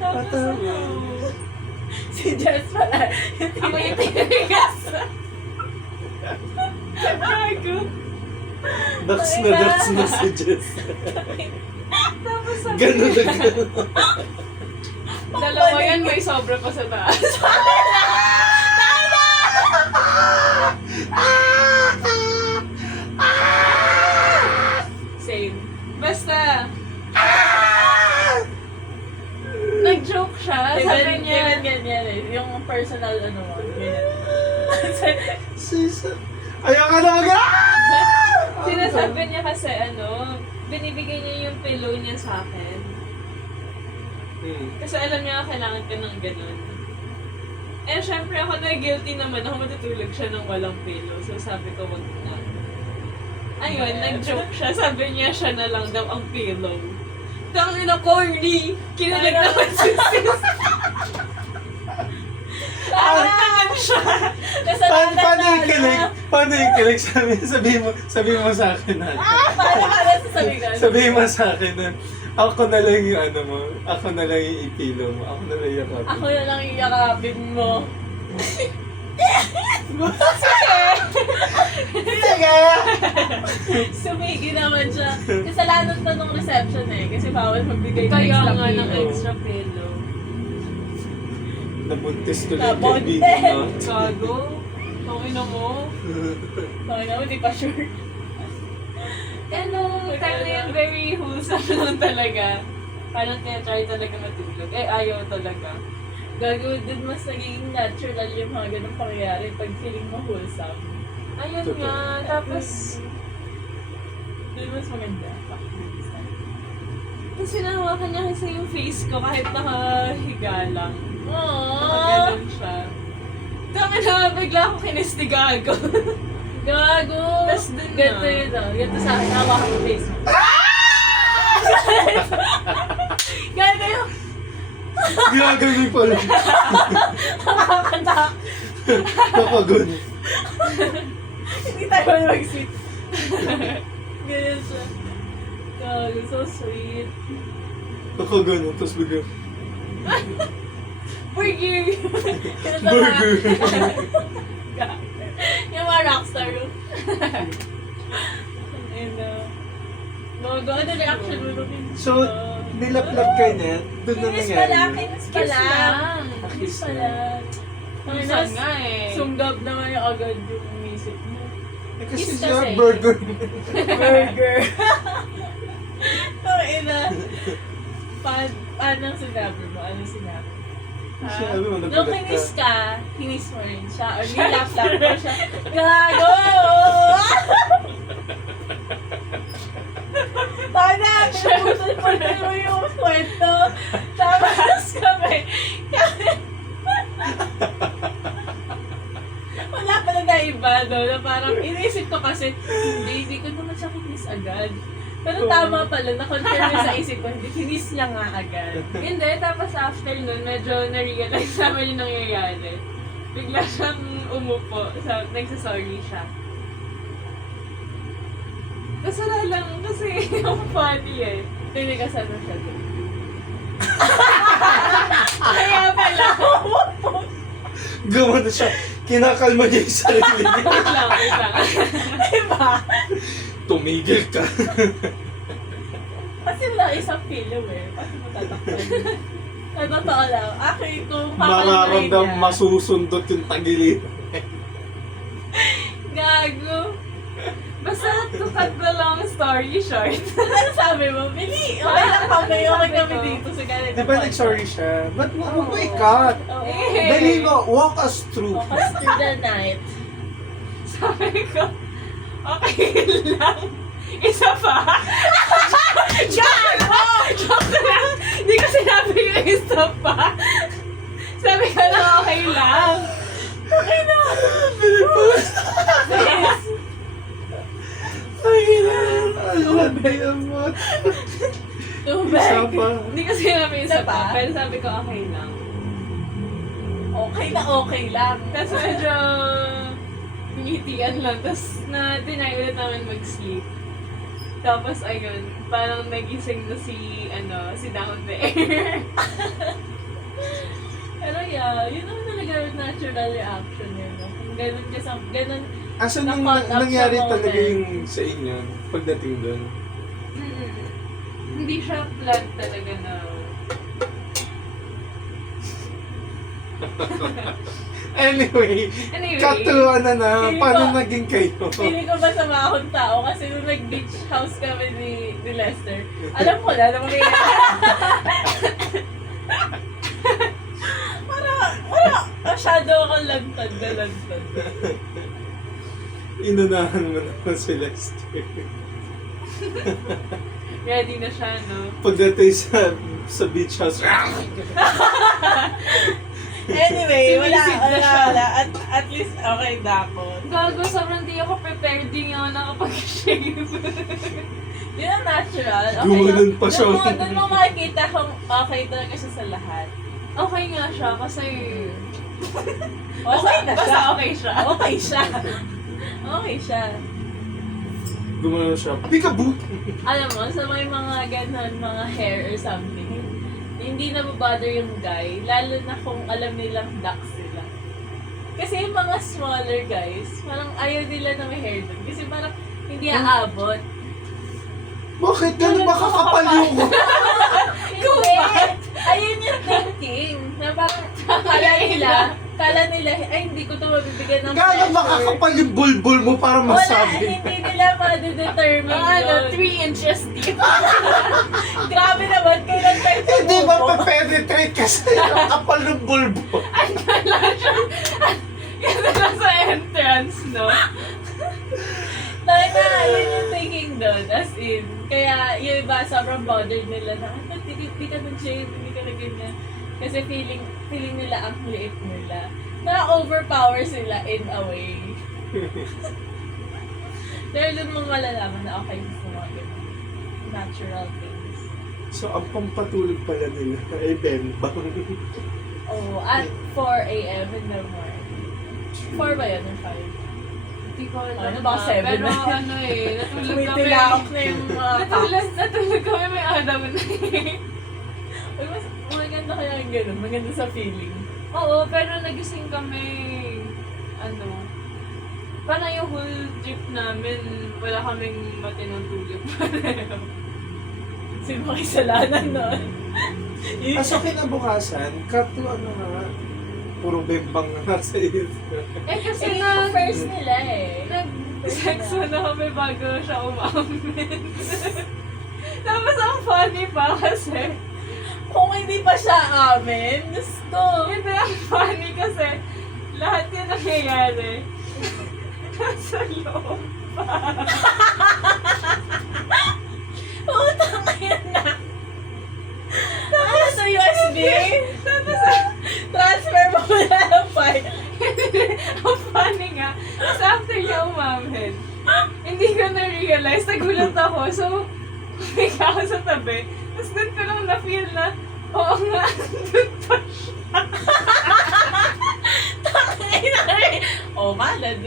Tapos Patama. si Jess pala. Ako yung tinigas. Gago. Daks na si Jess. Tapos sabi Ganun na ganun. dalawa yan, may sobra pa sa taas. Same. Basta, nag-joke siya. Sabi niya, ganyan eh. Yung personal mo. Ganyan. Sisa. Ayaw ka na sinasabi niya kasi binibigay niya yung pillow niya sa akin. Kasi alam niya kailangan ko ng ganun. Syempre ako na guilty naman ako matutulog siya ng walang pillow. So sabi ko, wag na. Ayun, nag-joke siya. Sabi niya siya na lang daw ang pillow. Tangin na corny! Kinalag naman si sis. Tangan siya. Paano yung kilig? Paano yung kilig? Sabi mo sa akin na. Para sasabihin. Sabihin mo sa akin na ako na lang yung mo. Ako na lang yung ipilo mo. Ako na lang yung yakapin. Ako na lang iyakapin mo. Sige! Sumigi naman siya. Kasalanan to nung reception eh. Kasi bawal magbigay ng Kaya extra nga ng pillow. extra pillow. Nabuntis tuloy Nabuntis! kaibigan no? Gago. Okay na mo. Bakit naman, di pa sure. Eh, nung time na yun, very wholesome lang talaga. Parang tinatry talaga matulog. Eh, ayaw talaga. Gago, dun mas naging natural yung mga ganong pangyayari pag feeling mo wholesome. Ayun Totoo. nga. Tapos, Dun mas maganda. tapos sinahawakan niya kasi yung face ko kahit nakahiga lang. Aww! Nakaganon siya. Tama na, bigla ako kinestigago. Gago! Tas dun na. Ganito yun, oh. Ganito sa akin, hawakan ko face mo. Ganito yun. Ginagaling pala. Nakakanta. Nakagun. Hindi tayo mag-sweet. Ganyan siya. Gago, so sweet. Nakagun. Tapos bigla. Burger! Burger. Yung mga rockstar yun. And, gago, ano reaction mo nung So, nilaplap ka niya. Doon na kinis nangyari. pala, yun. kinis Kiss pala. lang. Kinis pala. Minsan nga eh. Sunggab naman yung agad yung isip mo. Eh, kasi Kiss siya kasi. burger. Burger. Ang ina. Anong sinabi mo? Anong sinabi? Sabi mo, Nung nagulat kinis ka. ka, kinis mo rin siya. Or nilap-lap mo siya. Gago! Tana! Pinaputol-putol mo yung kwento. Tapos kami. Wala pala na iba, no? Na parang iniisip ko kasi, hindi ko naman siya kinis agad. Pero tama pala, na-confirm yun sa isip ko, hindi kinis niya nga agad. Hindi, tapos after nun, medyo na-realize namin yung nangyayari. Bigla siyang umupo, nagsasorry siya. Tapos wala lang, kasi yung funny eh. Tinigasan mo siya doon. Kaya pala, Gawa na siya. Kinakalma niya yung sarili niya. Wait lang. diba? Tumigil ka. Kasi wala isang pillow eh. Kasi mo tatakpan. Sa totoo lang, actually kung pakalmarin Mararamdam niya, masusundot yung tagilid. gago. Basta to cut the long story short. Ano sabi mo? Bili, okay lang kami. Okay kami Sabi ko. dito sa ganito. Di ba nag-sorry siya? Ba't mo mo i-cut? Oo. Eh. Dali mo, walk us through. Focus through the night. Sabi ko, okay lang. Isa pa. Joke lang. Hindi ko sinabi yung isa pa. Sabi ko lang, okay lang. Okay na. Yes. Ay, alam mo. Tubig. Isa pa. Hindi ko sinabi yung isa Isa pa? pa. Pero sabi ko, okay lang. Okay na okay lang. Tapos medyo ngitian lang. Tapos na-deny ulit namin mag-sleep. Tapos ayun, parang nagising na si Down There. Pero yeah, yun naman talaga yung natural reaction yun. No? Kung ganun ka sa, ganun, Asa nung Na-caught up nangyari sa talaga moment. yung sa inyo pagdating doon? Hindi siya plan talaga na... Anyway, cut to ano na, Feeling paano ko- naging kayo? feeling ko masama akong tao kasi nung nag-beach house kami ni Lester, alam ko na mangyayari. Wala, masyado akong lantad na lantad. Inunahan mo naman si Lester. Ready na siya, no? Pagdating sa beach house, Anyway, Sinisid na siya. wala. At least okay na ako. Gago, sobrang di ako prepared. Di nga ako nakapag-shave. Yun ang natural. Okay Gumanon lang. pa siya. Doon mo makikita kung okay talaga siya sa lahat. Okay nga siya kasi... Okay na Basta siya. okay siya. Okay siya. Okay siya. gumano siya, peekaboo! Alam mo, sa may mga ganon, mga hair or something, hindi na bother yung guy, lalo na kung alam nilang duck sila. Kasi yung mga smaller guys, parang ayaw nila na may hair doon. Kasi parang hindi aabot. Bakit gano'n makakapal yung Hindi! Ayun yung thinking. Na parang Kala nila, ay hindi ko to mabibigyan ng Gano'n ba kakapal yung bulbul mo para Wala, masabi? hindi nila ma-determine yun. 3 inches deep. Grabe naman, kailan tayo Hindi ba tumubo? pa-penetrate kasi ang kapal ng bulbo? Yan na lang sa entrance, no? Talaga, yun yung thinking doon. As in, kaya yung iba sobrang bothered nila na, hindi ka na shave, hindi ka na ganyan. Kasi feeling nila ang liit nila. Na-overpower sila in a way. Dahil doon mo malalaman na okay, gusto mo ganyan. Natural things. So, ang pampatulog pala nila ay bembang. Oh, at 4 a.m. in the morning. 4 ba yun or 5? Hindi ko alam. Ano ba, 7 Pero na? ano eh, natulog kami. Tumitilawak na yung mga Natulog kami, may araw na eh. Uy, mas maganda kaya yung gano'n. Maganda sa feeling. Oo, pero nagising kami, parang yung whole trip namin, wala kaming matinong tulog pareho. Sino makisalanan nun? So, kinabukasan, kato ano nga, puro bembang na nasa isip. Eh kasi Kasi first nila eh. nag-sex na kami bago siya umamin. Tapos ang funny pa kasi, Kung hindi pa siya amin, Diyos ko. hindi ang funny kasi, lahat yan nangyayari. Nasa loob pa. Utang na yan na. Ano sa USB? Transfer mo muna ng file. Ang funny nga, kasi after niya umamin, hindi ko na-realize, nagulat ako. So, humiga ako sa tabi. Tapos doon ko lang na-feel na, oo nga, doon pa siya. Ay, nari. Oh, malad.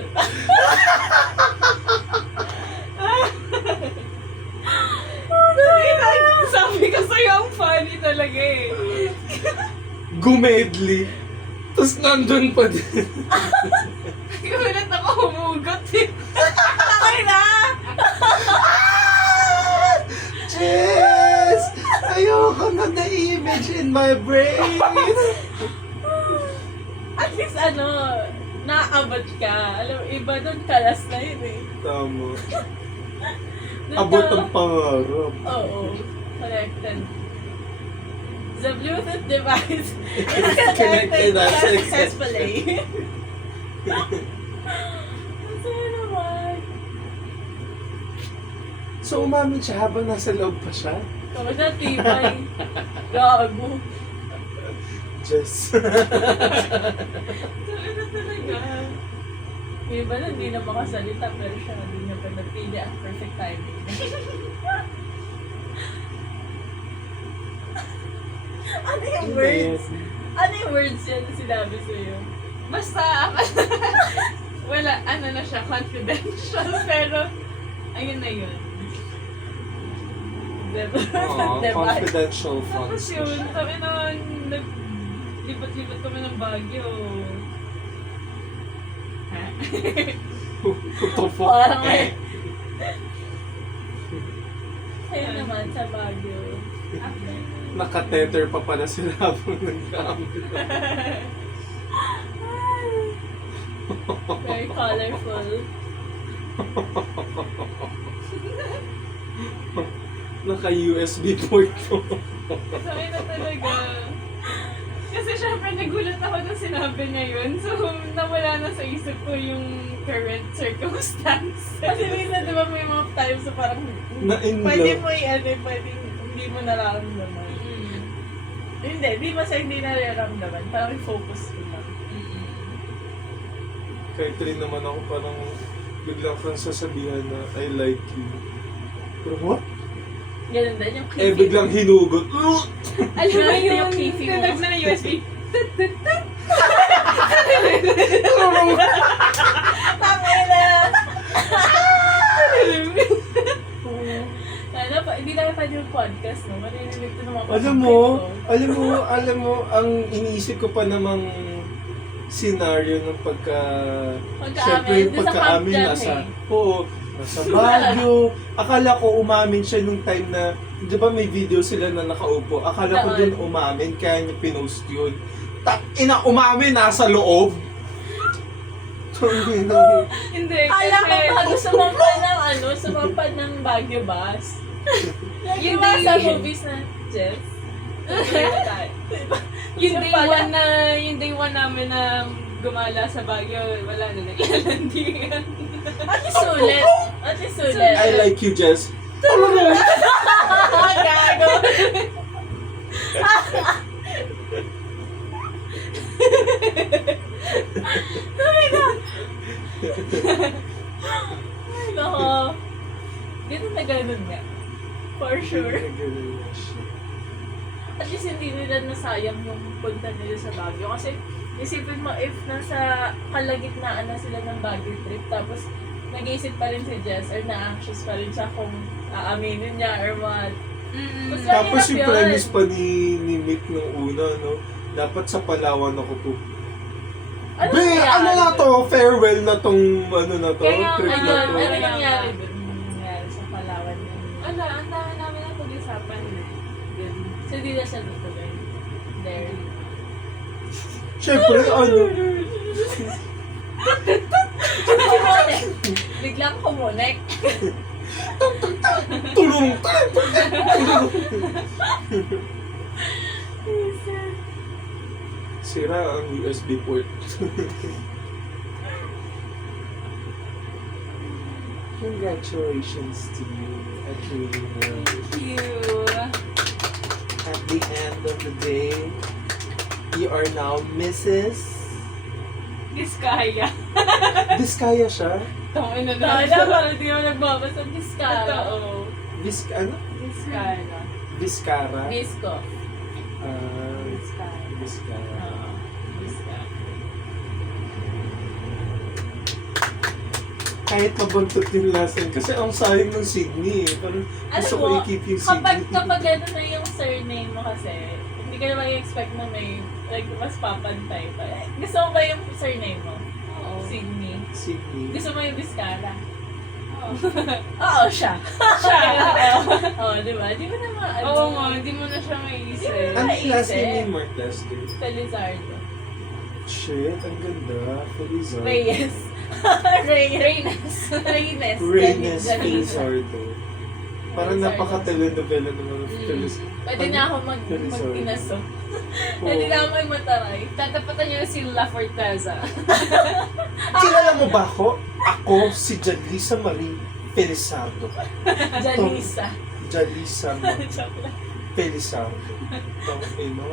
Sabi ko sa'yo, ang funny talaga eh. Gumedli. Tapos nandun pa din. Gulat ako humugot eh. Takay na! Yes! Ayoko na na-image in my brain. At least naabot ka. Alam mo, iba doon kalas na yun eh. Tama. Doon Abot na- ang pangarap. Oo. Connected. The Bluetooth device is Connected connected na successfully. Masaya naman. So, umamin siya habang nasa loob pa siya? Kapag na tibay. Gago. Just. Talaga talaga. Yung iba na hindi na makasalita pero siya hindi niya pa napili ang perfect timing. Ano yung words? Ano yung words yan na sinabi sa'yo? Basta, wala, na siya, confidential, pero, ayun na yun. Aww, confidential Tapos funds. yun, sabi naman, lipat-lipat kami ng Baguio. Ha? Putofo. Parang may... Sa'yo naman sa Baguio. After, Nakatether pa pala sila habang nag-aamin. Very colorful. Naka-USB port po. sabi na talaga. Kasi syempre nagulat ako nung sinabi niya yun. So, nawala na sa isip ko yung current circumstance. Kasi minsan di ba may mga times na parang Na-in pwede love. mo pwede hindi mo nararamdaman. Hindi hindi nararamdaman. Parang focus mo lang. Kahit rin naman ako parang biglang kang sasabihan na I like you. Pero what? Ganun din yung Eh biglang hinugot. Alam mo Grabe yung yung kifi mo. tunog na ng USB. Tangay na! Ano pa, hindi tayo pwede yung podcast, no? Maninilig to ng mga alam mo, ang iniisip ko pa namang scenario ng Pagkaamin, doon sa camp dyan nasa, eh. oo, nasa Baguio. Akala ko umamin siya nung time na, di ba may video sila na nakaupo? Akala ko Doon. dun umamin, kaya niya pinost yun. Umamin nasa loob. Hindi, Kala ko kasi... bago sumampa ng Baguio bus. Yung Hindi. sa movies na, Jess. Yung Yung day pala- one na, yung day one namin na gumala sa Baguio, wala na naglalandigan. At least sulit. I like you, Jess. Gago. Ay, nako. Dito na ganun nga. For sure. At least hindi nila nasayang yung punta nila sa Baguio. Kasi isipin mo, if nasa kalagitnaan na sila ng Baguio trip, tapos nag-iisip pa rin si Jess or na-anxious pa rin siya kung aaminin niya or what. Mas Tapos mahirap yung yun. premise pa ni Mick nung una, no? Dapat sa Palawan ako po. Ano Be, nangyari ano na dun? to? Farewell na tong, ano na to? Kaya Trip na ngayon, to. Ano nangyari dun? Ano nangyari sa Palawan yun? Ala, ang dami namin ang pag-usapan eh. Dun. So, hindi na siya tutuloy. There. Syempre, ano? Kumunik. Biglang kumunik. Tulong! Sira ang USB port. Congratulations to you, Adelina. Thank you. At the end of the day, you are now Mrs. Diskaya. Biskaya siya? Tangin na Kaya parang di mo nagbabasa. Biskara. Totoo. Ano? Diskaya. Biskara? Bisco. Ah, Diskaya. Biskara. Oo. Biskara. Kahit mabuntot yung last name. Kasi ang sayang ng Sydney eh. Parang gusto ko mo, i-keep yung kapag Sydney. ano na yung surname mo kasi, hindi ka naman i-expect na may, like, mas papantay pa. Gusto mo ba yung surname mo? Oo. Sydney. Sydney. Gusto mo yung Biscara? Oo. Oo, siya. Siya. Oo, di ba? Di ba naman, ano? Oo nga, hindi mo na siya maiisip. Ang last Naisip. name ni Marquez din. Felizardo. Shit, ang ganda. Felizardo. Reyes. Reynes. Reynes. Reynes Janisa. Felizardo. Parang Felizardo. napaka-telenovela naman ng Feliz. Pwede na ako Felizardo. mag-inaso. Oo. Pwede na ako magmataray. Tatapatan niyo si La Forteza. Kilala mo ba ako? Ako si Jalisa Marie Felizardo. Janisa. Jalisa Joke lang. Felizardo. Tangino.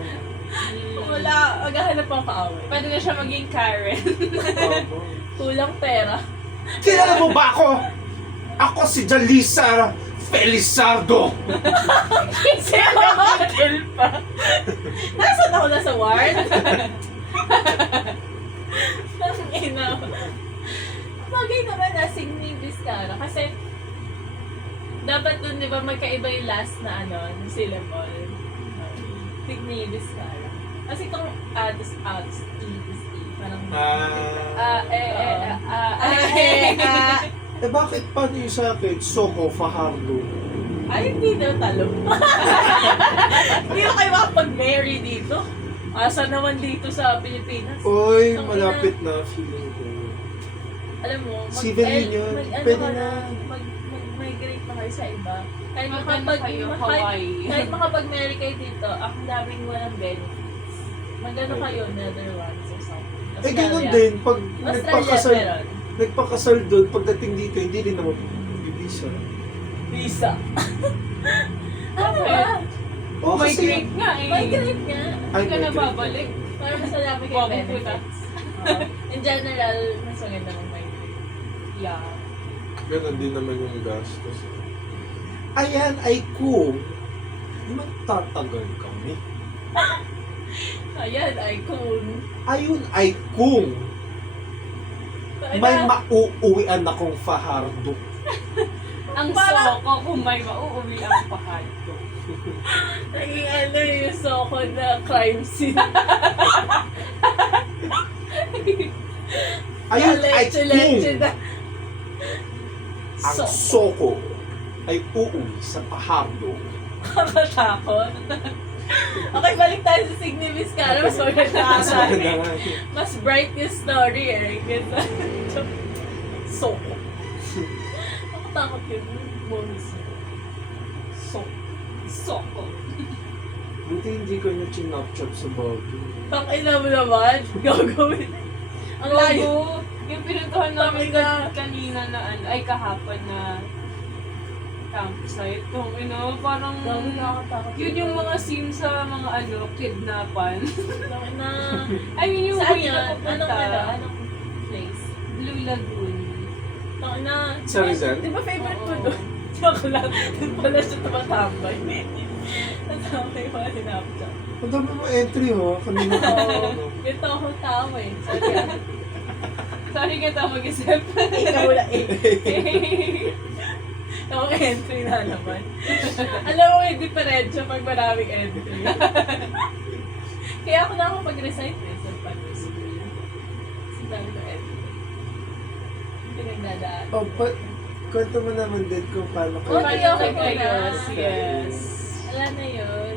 Wala, maghahanap ako kaaway. Pwede na siya maging Karen. Kulang pera. Kilala mo ba ako? Ako si Jalisa Felizardo. Kasi ako pa. Nasaan ako nasa ward? Ang ina. Bagay naman na Signy Vizcara kasi dapat dun, di ba, magkaiba yung last na syllable. Signy Vizcara. Kasi kung ads, E, parang Eh bakit paano yung sa akin? Soko Fajardo. Ay, hindi daw talo. Hindi na kayo makapag-marry dito. Asa naman dito sa Pilipinas? Oy, Ang malapit na feeling ko. Alam mo, Civil Union, pwede ka na. Mag-migrate na kayo sa iba. Kahit Maganda kayo, Hawaii. kahit makapag-marry kayo dito, ang daming walang benefits. Magano kayo, Netherlands or something. Eh ganun din, pag Australia, nagpakasal doon, pagdating dito, hindi rin naman bibisa. Visa. Ano ba? Oh, kasi, Migrate nga eh. Migrate nga. Ay, Hindi ka na migrate. babalik. Para mas malaki kayo Bagong puta. benefits. Oo. In general, mas maganda mag-migrate. Yeah. ganun din naman yung gastos. Ayan ay kung magtatagal kami. Ayan, ay cool. Ayun ay kung may mauuwian akong Fajardo. Ang Parang- soko kung may mauuwi ang pakad ko. Naging yung soko na crime scene. Ayun ay Leche kung na. ang Soko ay uuwi sa Fajardo. Kakatakot. Okay, balik tayo sa Signivis ka. Mas maganda Mas ata. maganda nga. Mas bright yung story eh. Kesa, Soko. Nakatakot yun. Bonus. Soko. Buti hindi ko na chinop-chop sa bago. Tangina mo naman. Gagawin. Ang layo. Gago. Yung pinuntahan namin Tangina. kanina na ay kahapon na campsite. Kung parang Gago, nakakatakot. yun yung mga scene sa mga kidnapan. Tangina. I mean, yung Saan way yan? na pupunta, Anong place? Blue Lagoon. Tangina. Sa Rizal? Di ba favorite ko Oo. doon? Joke lang. Doon pala siya tumatambay. Natambay yung mga sinapchat. Ang dami mo entry kanina ko. Oo. Ito ako tao eh. Sorry ah. Sorry kita mag-isip. Ikaw wala eh. Ako entry na naman. Alam mo, may diferensya pag maraming entry. Kaya ako na ako pag-recite eh sa pag-school. Kasi dami ko entry. Pinagdadaan. Kwento mo naman din kung paano Okay, kayo. okay, okay. Yes, yes. Wala na yun.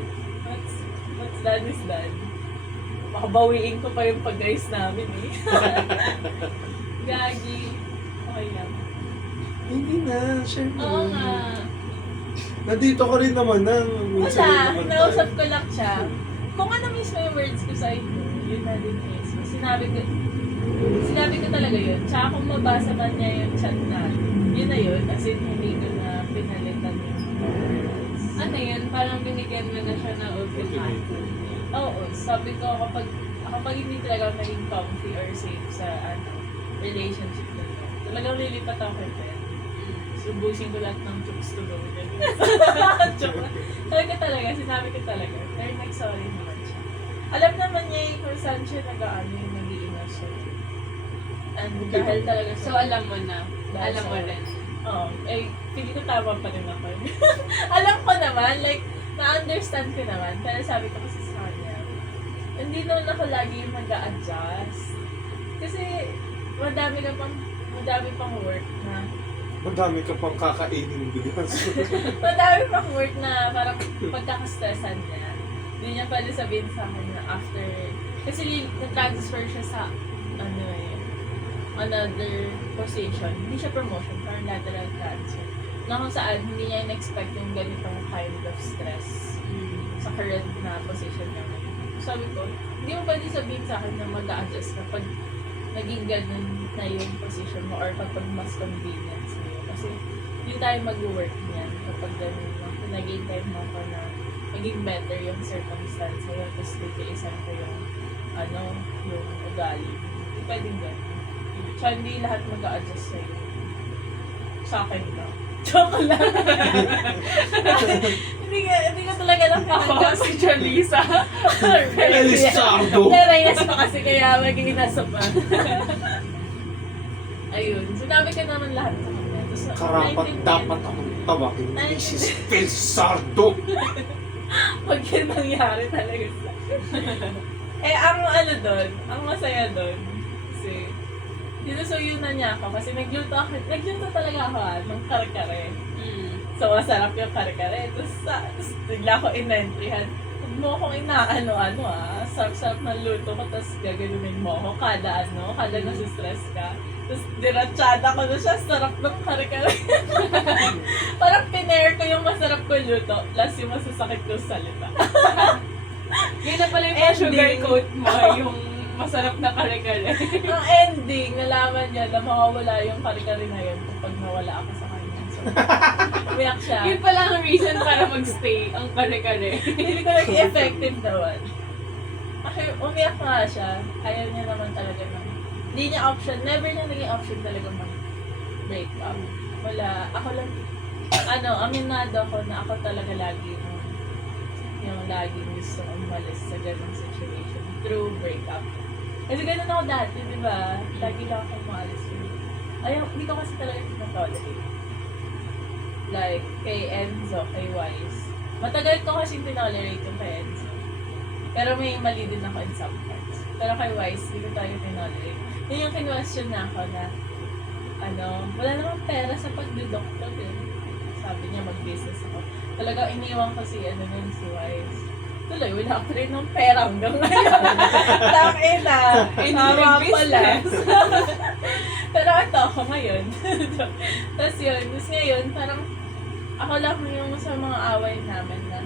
What's done is done. Makabawiin ko pa yung pag-guys namin eh. Gagi. Okay lang. Hindi na, syempre. Oo nga. Nandito ko rin naman na. Minsan Wala, rin naman nausap tayo. ko lang siya. Kung ano mismo yung words ko sa inyo, yun na din mismo. Sinabi ko talaga yun. Tsaka kung mabasa man niya yung chat na, yun na yun. As in, hindi ko na pinalitan yung words. Ano yun? Parang binigyan mo na siya na ultimatum. Oo, sabi ko kapag hindi talaga ako naging comfy or safe sa relationship na to, talagang lilipat ako kay Ben. Subusin ko lahat ng chooks to go. Joke lang. Sabi ko talaga, sinabi ko talaga. Pero nag-sorry naman siya. Alam naman niya yung kung saan siya nag-ano yung nag-iina siya. And dahil talaga So, alam mo na. Dahil Alam mo sa- rin. Oo. Eh, pili ko tama pa rin ako. Alam ko naman, like, na-understand ko naman. Pero sabi ko kasi sa kanya, hindi naman ako lagi yung mag-a-adjust. Kasi, madami pang work na, Madami ka pang kakainin bigas. madami pang work na parang pagkakastressan niya. Hindi niya pwede sabihin sa akin na after, kasi na-transfer siya sa, another position. Hindi siya promotion, parang lateral transfer. Na kung saan, hindi niya in-expect yung ganitong kind of stress sa current na position niya. Sabi ko, hindi mo pwede sabihin sa akin na mag-a-adjust kapag naging ganun na yung position mo or kapag mas convenient sa'yo. Kasi hindi tayo mag-work niyan kapag ganun mo. Naging time mo pa na maging better yung circumstance sa'yo tapos titiisan ko yung yung ugali. Hindi pwedeng ganun. Tsaka hindi lahat mag-a-adjust sa'yo. Sa akin lang. Joke lang. hindi ko talaga Ako, nakakagawa. si Jolisa. Elisardo! Narayas pa kasi kaya magiging nasa pa. Ayun. Sinabi ko naman lahat sa kanya. Tapos, Karapat dapat akong tawagin ni Mrs. Elisardo! Pag yun nangyari talaga sa ang doon, ang masaya doon, kasi, sinusuyo na niya ako kasi nagluto talaga ako ng kare-kare. So, masarap yung kare-kare. Tapos bigla ko in-entryhan. Huwag mo akong inaano-ano sarap-sarap ng luto ko, tapos gaganunin mo ako kada nasistress ka. Tapos diratsyada ko na siya, sarap ng kare-kare. Parang pinair ko yung masarap ko luto, plus yung masasakit ko salita. Yun na pala yung Ending. sugarcoat mo, yung masarap na kare-kare. Ang ending, nalaman niya na mawawala yung kare-kare na yun kapag nawala ako sa kanya. So, umiyak siya. Yun pala ang reason para magstay, ang kare-kare. Hindi ko naging effective naman. Actually, umiyak nga siya. Ayaw niya naman talaga ng... Hindi niya option. Never na naging option talaga mag-break up. Wala. Ako lang... aminado ako na ako talaga lagi yung laging gusto umalis sa ganong situation through breakup. Kasi ganun ako dati, di ba? Lagi lang ako umalis. Ayaw, hindi ko kasi talaga tinatolerate. Like, kay Enzo, kay Wise. Matagal ko kasi tinolerate yung kay Enzo. Pero may mali din ako in some parts. Pero kay Wise, hindi ko tayo tinolerate. Yun yung kinwestiyon na ako na, wala namang pera sa pagdudoktor eh. Sabi niya, mag-business ako. Talagang iniwan ko si Wise. Tuloy, wala pa rin ng pera hanggang ngayon. Tangina. Tama pala. Pero ito ako ngayon. Tapos yun. Tapos ngayon, parang ako lang yung sa mga away namin na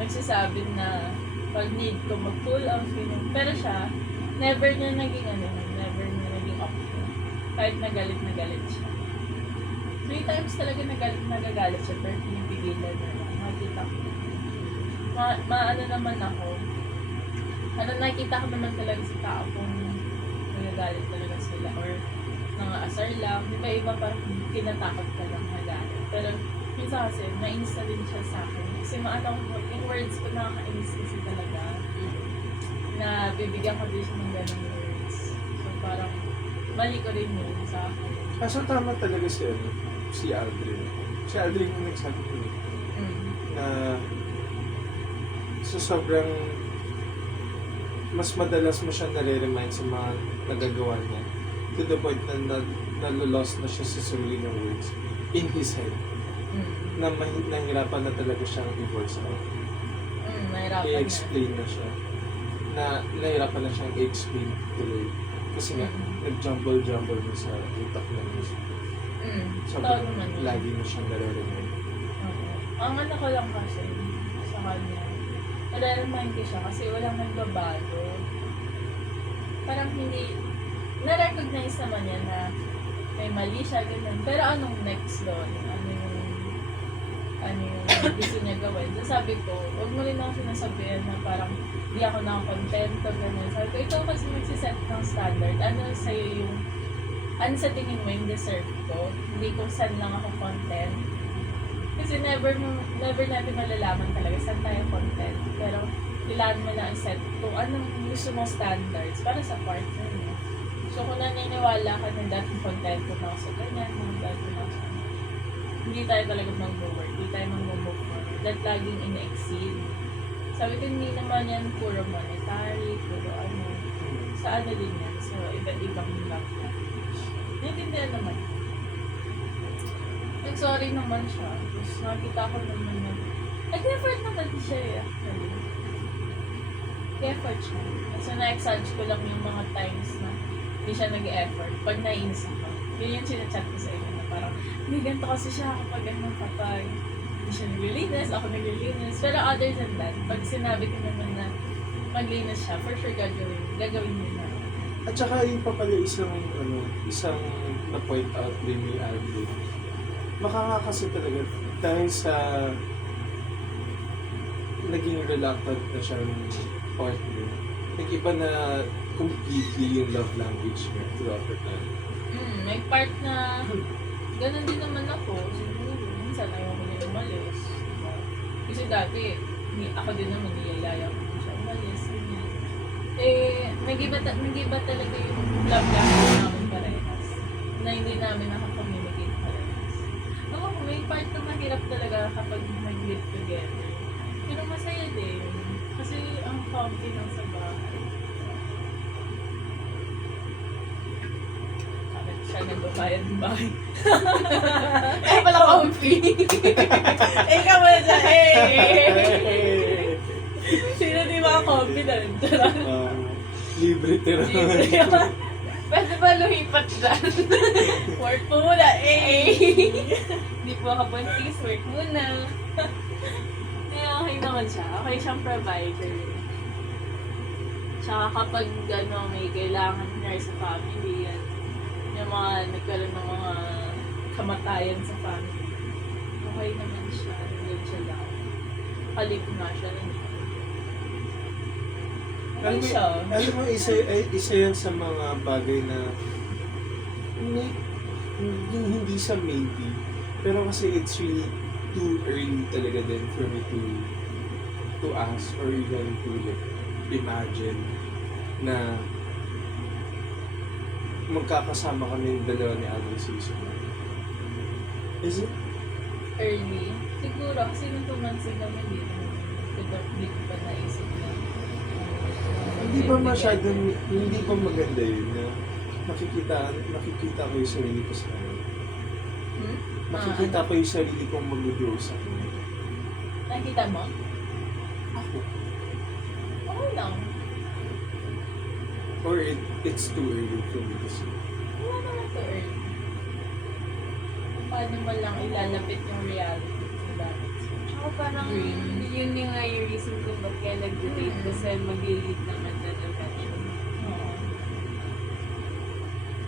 nagsasabi na pag need ko mag-pull out, yun. Pero siya, never niya naging never niya naging option. Kahit nagalit siya. 3 times talaga nagagalit siya, pero pinipigilan na lang. Makikita ko. Ano naman ako, nakikita ko naman talaga sa tao kung nagagalit talaga sila or nangaasar lang. Di ba iba parang kinatakot ka lang nagalit. Pero minsan kasi, nainis na din siya sa akin. Kasi yung words ko nakakainis kasi talaga. Na bibigyan ko din siya ng ganong words. So parang mali ko rin yun sa akin. Kaso tama talaga si Aldrin. Si Aldrin yung nagsabi ko na so sobrang mas madalas mo siya nare-remind sa mga nagagawa niya to the point na nalolost na siya sa sarili ng words in his head na nahirapan na talaga siyang i-voice out. Nahirapan I-explain na siya. Nahirapan na siyang i-explain tuloy. Kasi nga, nag-jumble na sa utak na niya. Sobrang lagi na siyang nare-remind. Ang ano ko lang kasi sa kanya, nare-remind ko siya kasi walang nagbabago. Parang hindi, na-recognize naman niya na may mali siya, ganun. Pero anong next doon? Ano yung gusto niya gawin? So sabi ko, huwag mo rin ako sinasabihan na parang di ako nakakontento, ganun. Sabi ko, ikaw kasi magsiset ng standard. Ano sa'yo yung, ano sa tingin mo yung deserve ko? Hindi kung saan lang ako content. Kasi never natin malalaman talaga saan tayo content. Pero kailangan mo lang i-set kung anong gusto mong standards para sa partner mo. So kung naniniwala ka na dati content ko na ako sa ganyan, dati na ako sa hindi tayo talaga mag-work, hindi tayo mag-move forward. That laging ina-exceed. Sabi ko, hindi naman yan puro monetary, puro ano. Sa ano din yan, sa iba't ibang love language. Naintindihan naman. Nag-sorry naman siya. Tapos nakita ko naman na nag-effort naman siya eh, actually. Nag-effort siya. So na-exage ko lang yung mga times na hindi siya nag-effort. Pag nainis ako, yun yung sinachat ko sa inyo na parang, hindi ganito kasi siya kapag ano kapag hindi siya naglilinis, ako naglilinis. Pero other than that, pag sinabi ko naman na maglinis siya, for sure gagawin niya na. At saka yung pa pala isang na-point out din ni Aldrin. Makakakasi talaga dahil sa naging reluctant na siya ng partner. Nag-iba na completely yung love language niya throughout the time. May part na ganun din naman ako. Siguro, minsan ayaw ko niya umalis. Diba? Kasi dati, ako din naman niyayaya ko siya umalis. Ganyan. Nag-iba talaga yung love language namin parehas. Na hindi namin nakakommunicate parehas. May part na mahirap talaga kapag mag-live together. Pero masaya din. Kasi ang comfy lang sa bahay. Bakit siya nagbabayad ng bahay? Pala comfy! Ikaw mo na siya, Sino di mga confident? Libre tira. Pwede ba lumipat dyan? Work po muna, Hindi po ako buntis, work muna. Kaya okay naman siya. Okay siyang provider. Tsaka kapag may kailangan niya sa family, yan. Yung mga nagkaroon ng mga kamatayan sa family. Okay naman siya. Nandiyan siya lang. Kalip nga siya. Alam mo, isa yan sa mga bagay na hindi sa maybe, pero kasi it's really too early talaga din for me to ask or even to imagine na magkakasama kami yung dalawa ni Aldrin season. Is it? early. Siguro, kasi nung 2 months ago naman hindi ko pa naisip na. Hindi ba masyadong, hindi ba maganda yun na nakikita ko yung sarili ko sa kanya? Nakikita ko yung sarili kong mag-grow sa kanya. Nakita mo? Ako. lang. Or it's too early for me to say. Wala naman to earn. Paano mo lang ilalapit yung reality? Diba? Tsaka parang Dream. yun yung nga yung reason kung ba't kaya nag-date kasi mag-lead naman na eventually. Oo.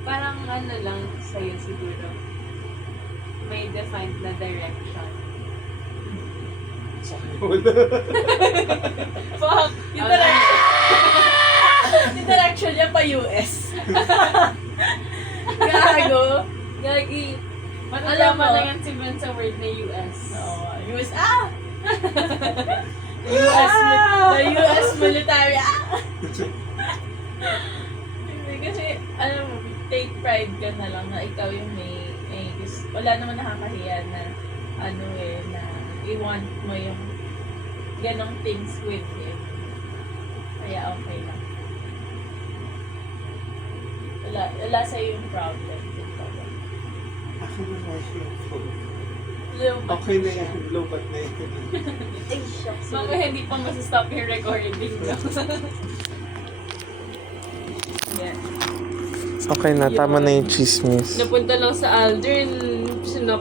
Parang ano lang sa'yo siguro, may defined na direction. Sa akin wala. Fuck! Yung direction. Yung direction niya pa US. Gago. Gagi, Alam malalaman mo. na yan si Ben sa word na US. Oo. US. The US military. Hindi kasi, alam mo, take pride ka na lang na ikaw yung may gusto. Wala naman nakakahiya na, na i-want mo yung ganong things with him. Kaya okay lang. Wala sa'yo yung problem. Akin na nga siya. Lumpat Okay na yan. Lobat na yan. Ay, shucks. Mamaya hindi pa masastop yung recording. Yeah. Okay na, tama na yung chismis. Napunta lang sa Aldrin, sinok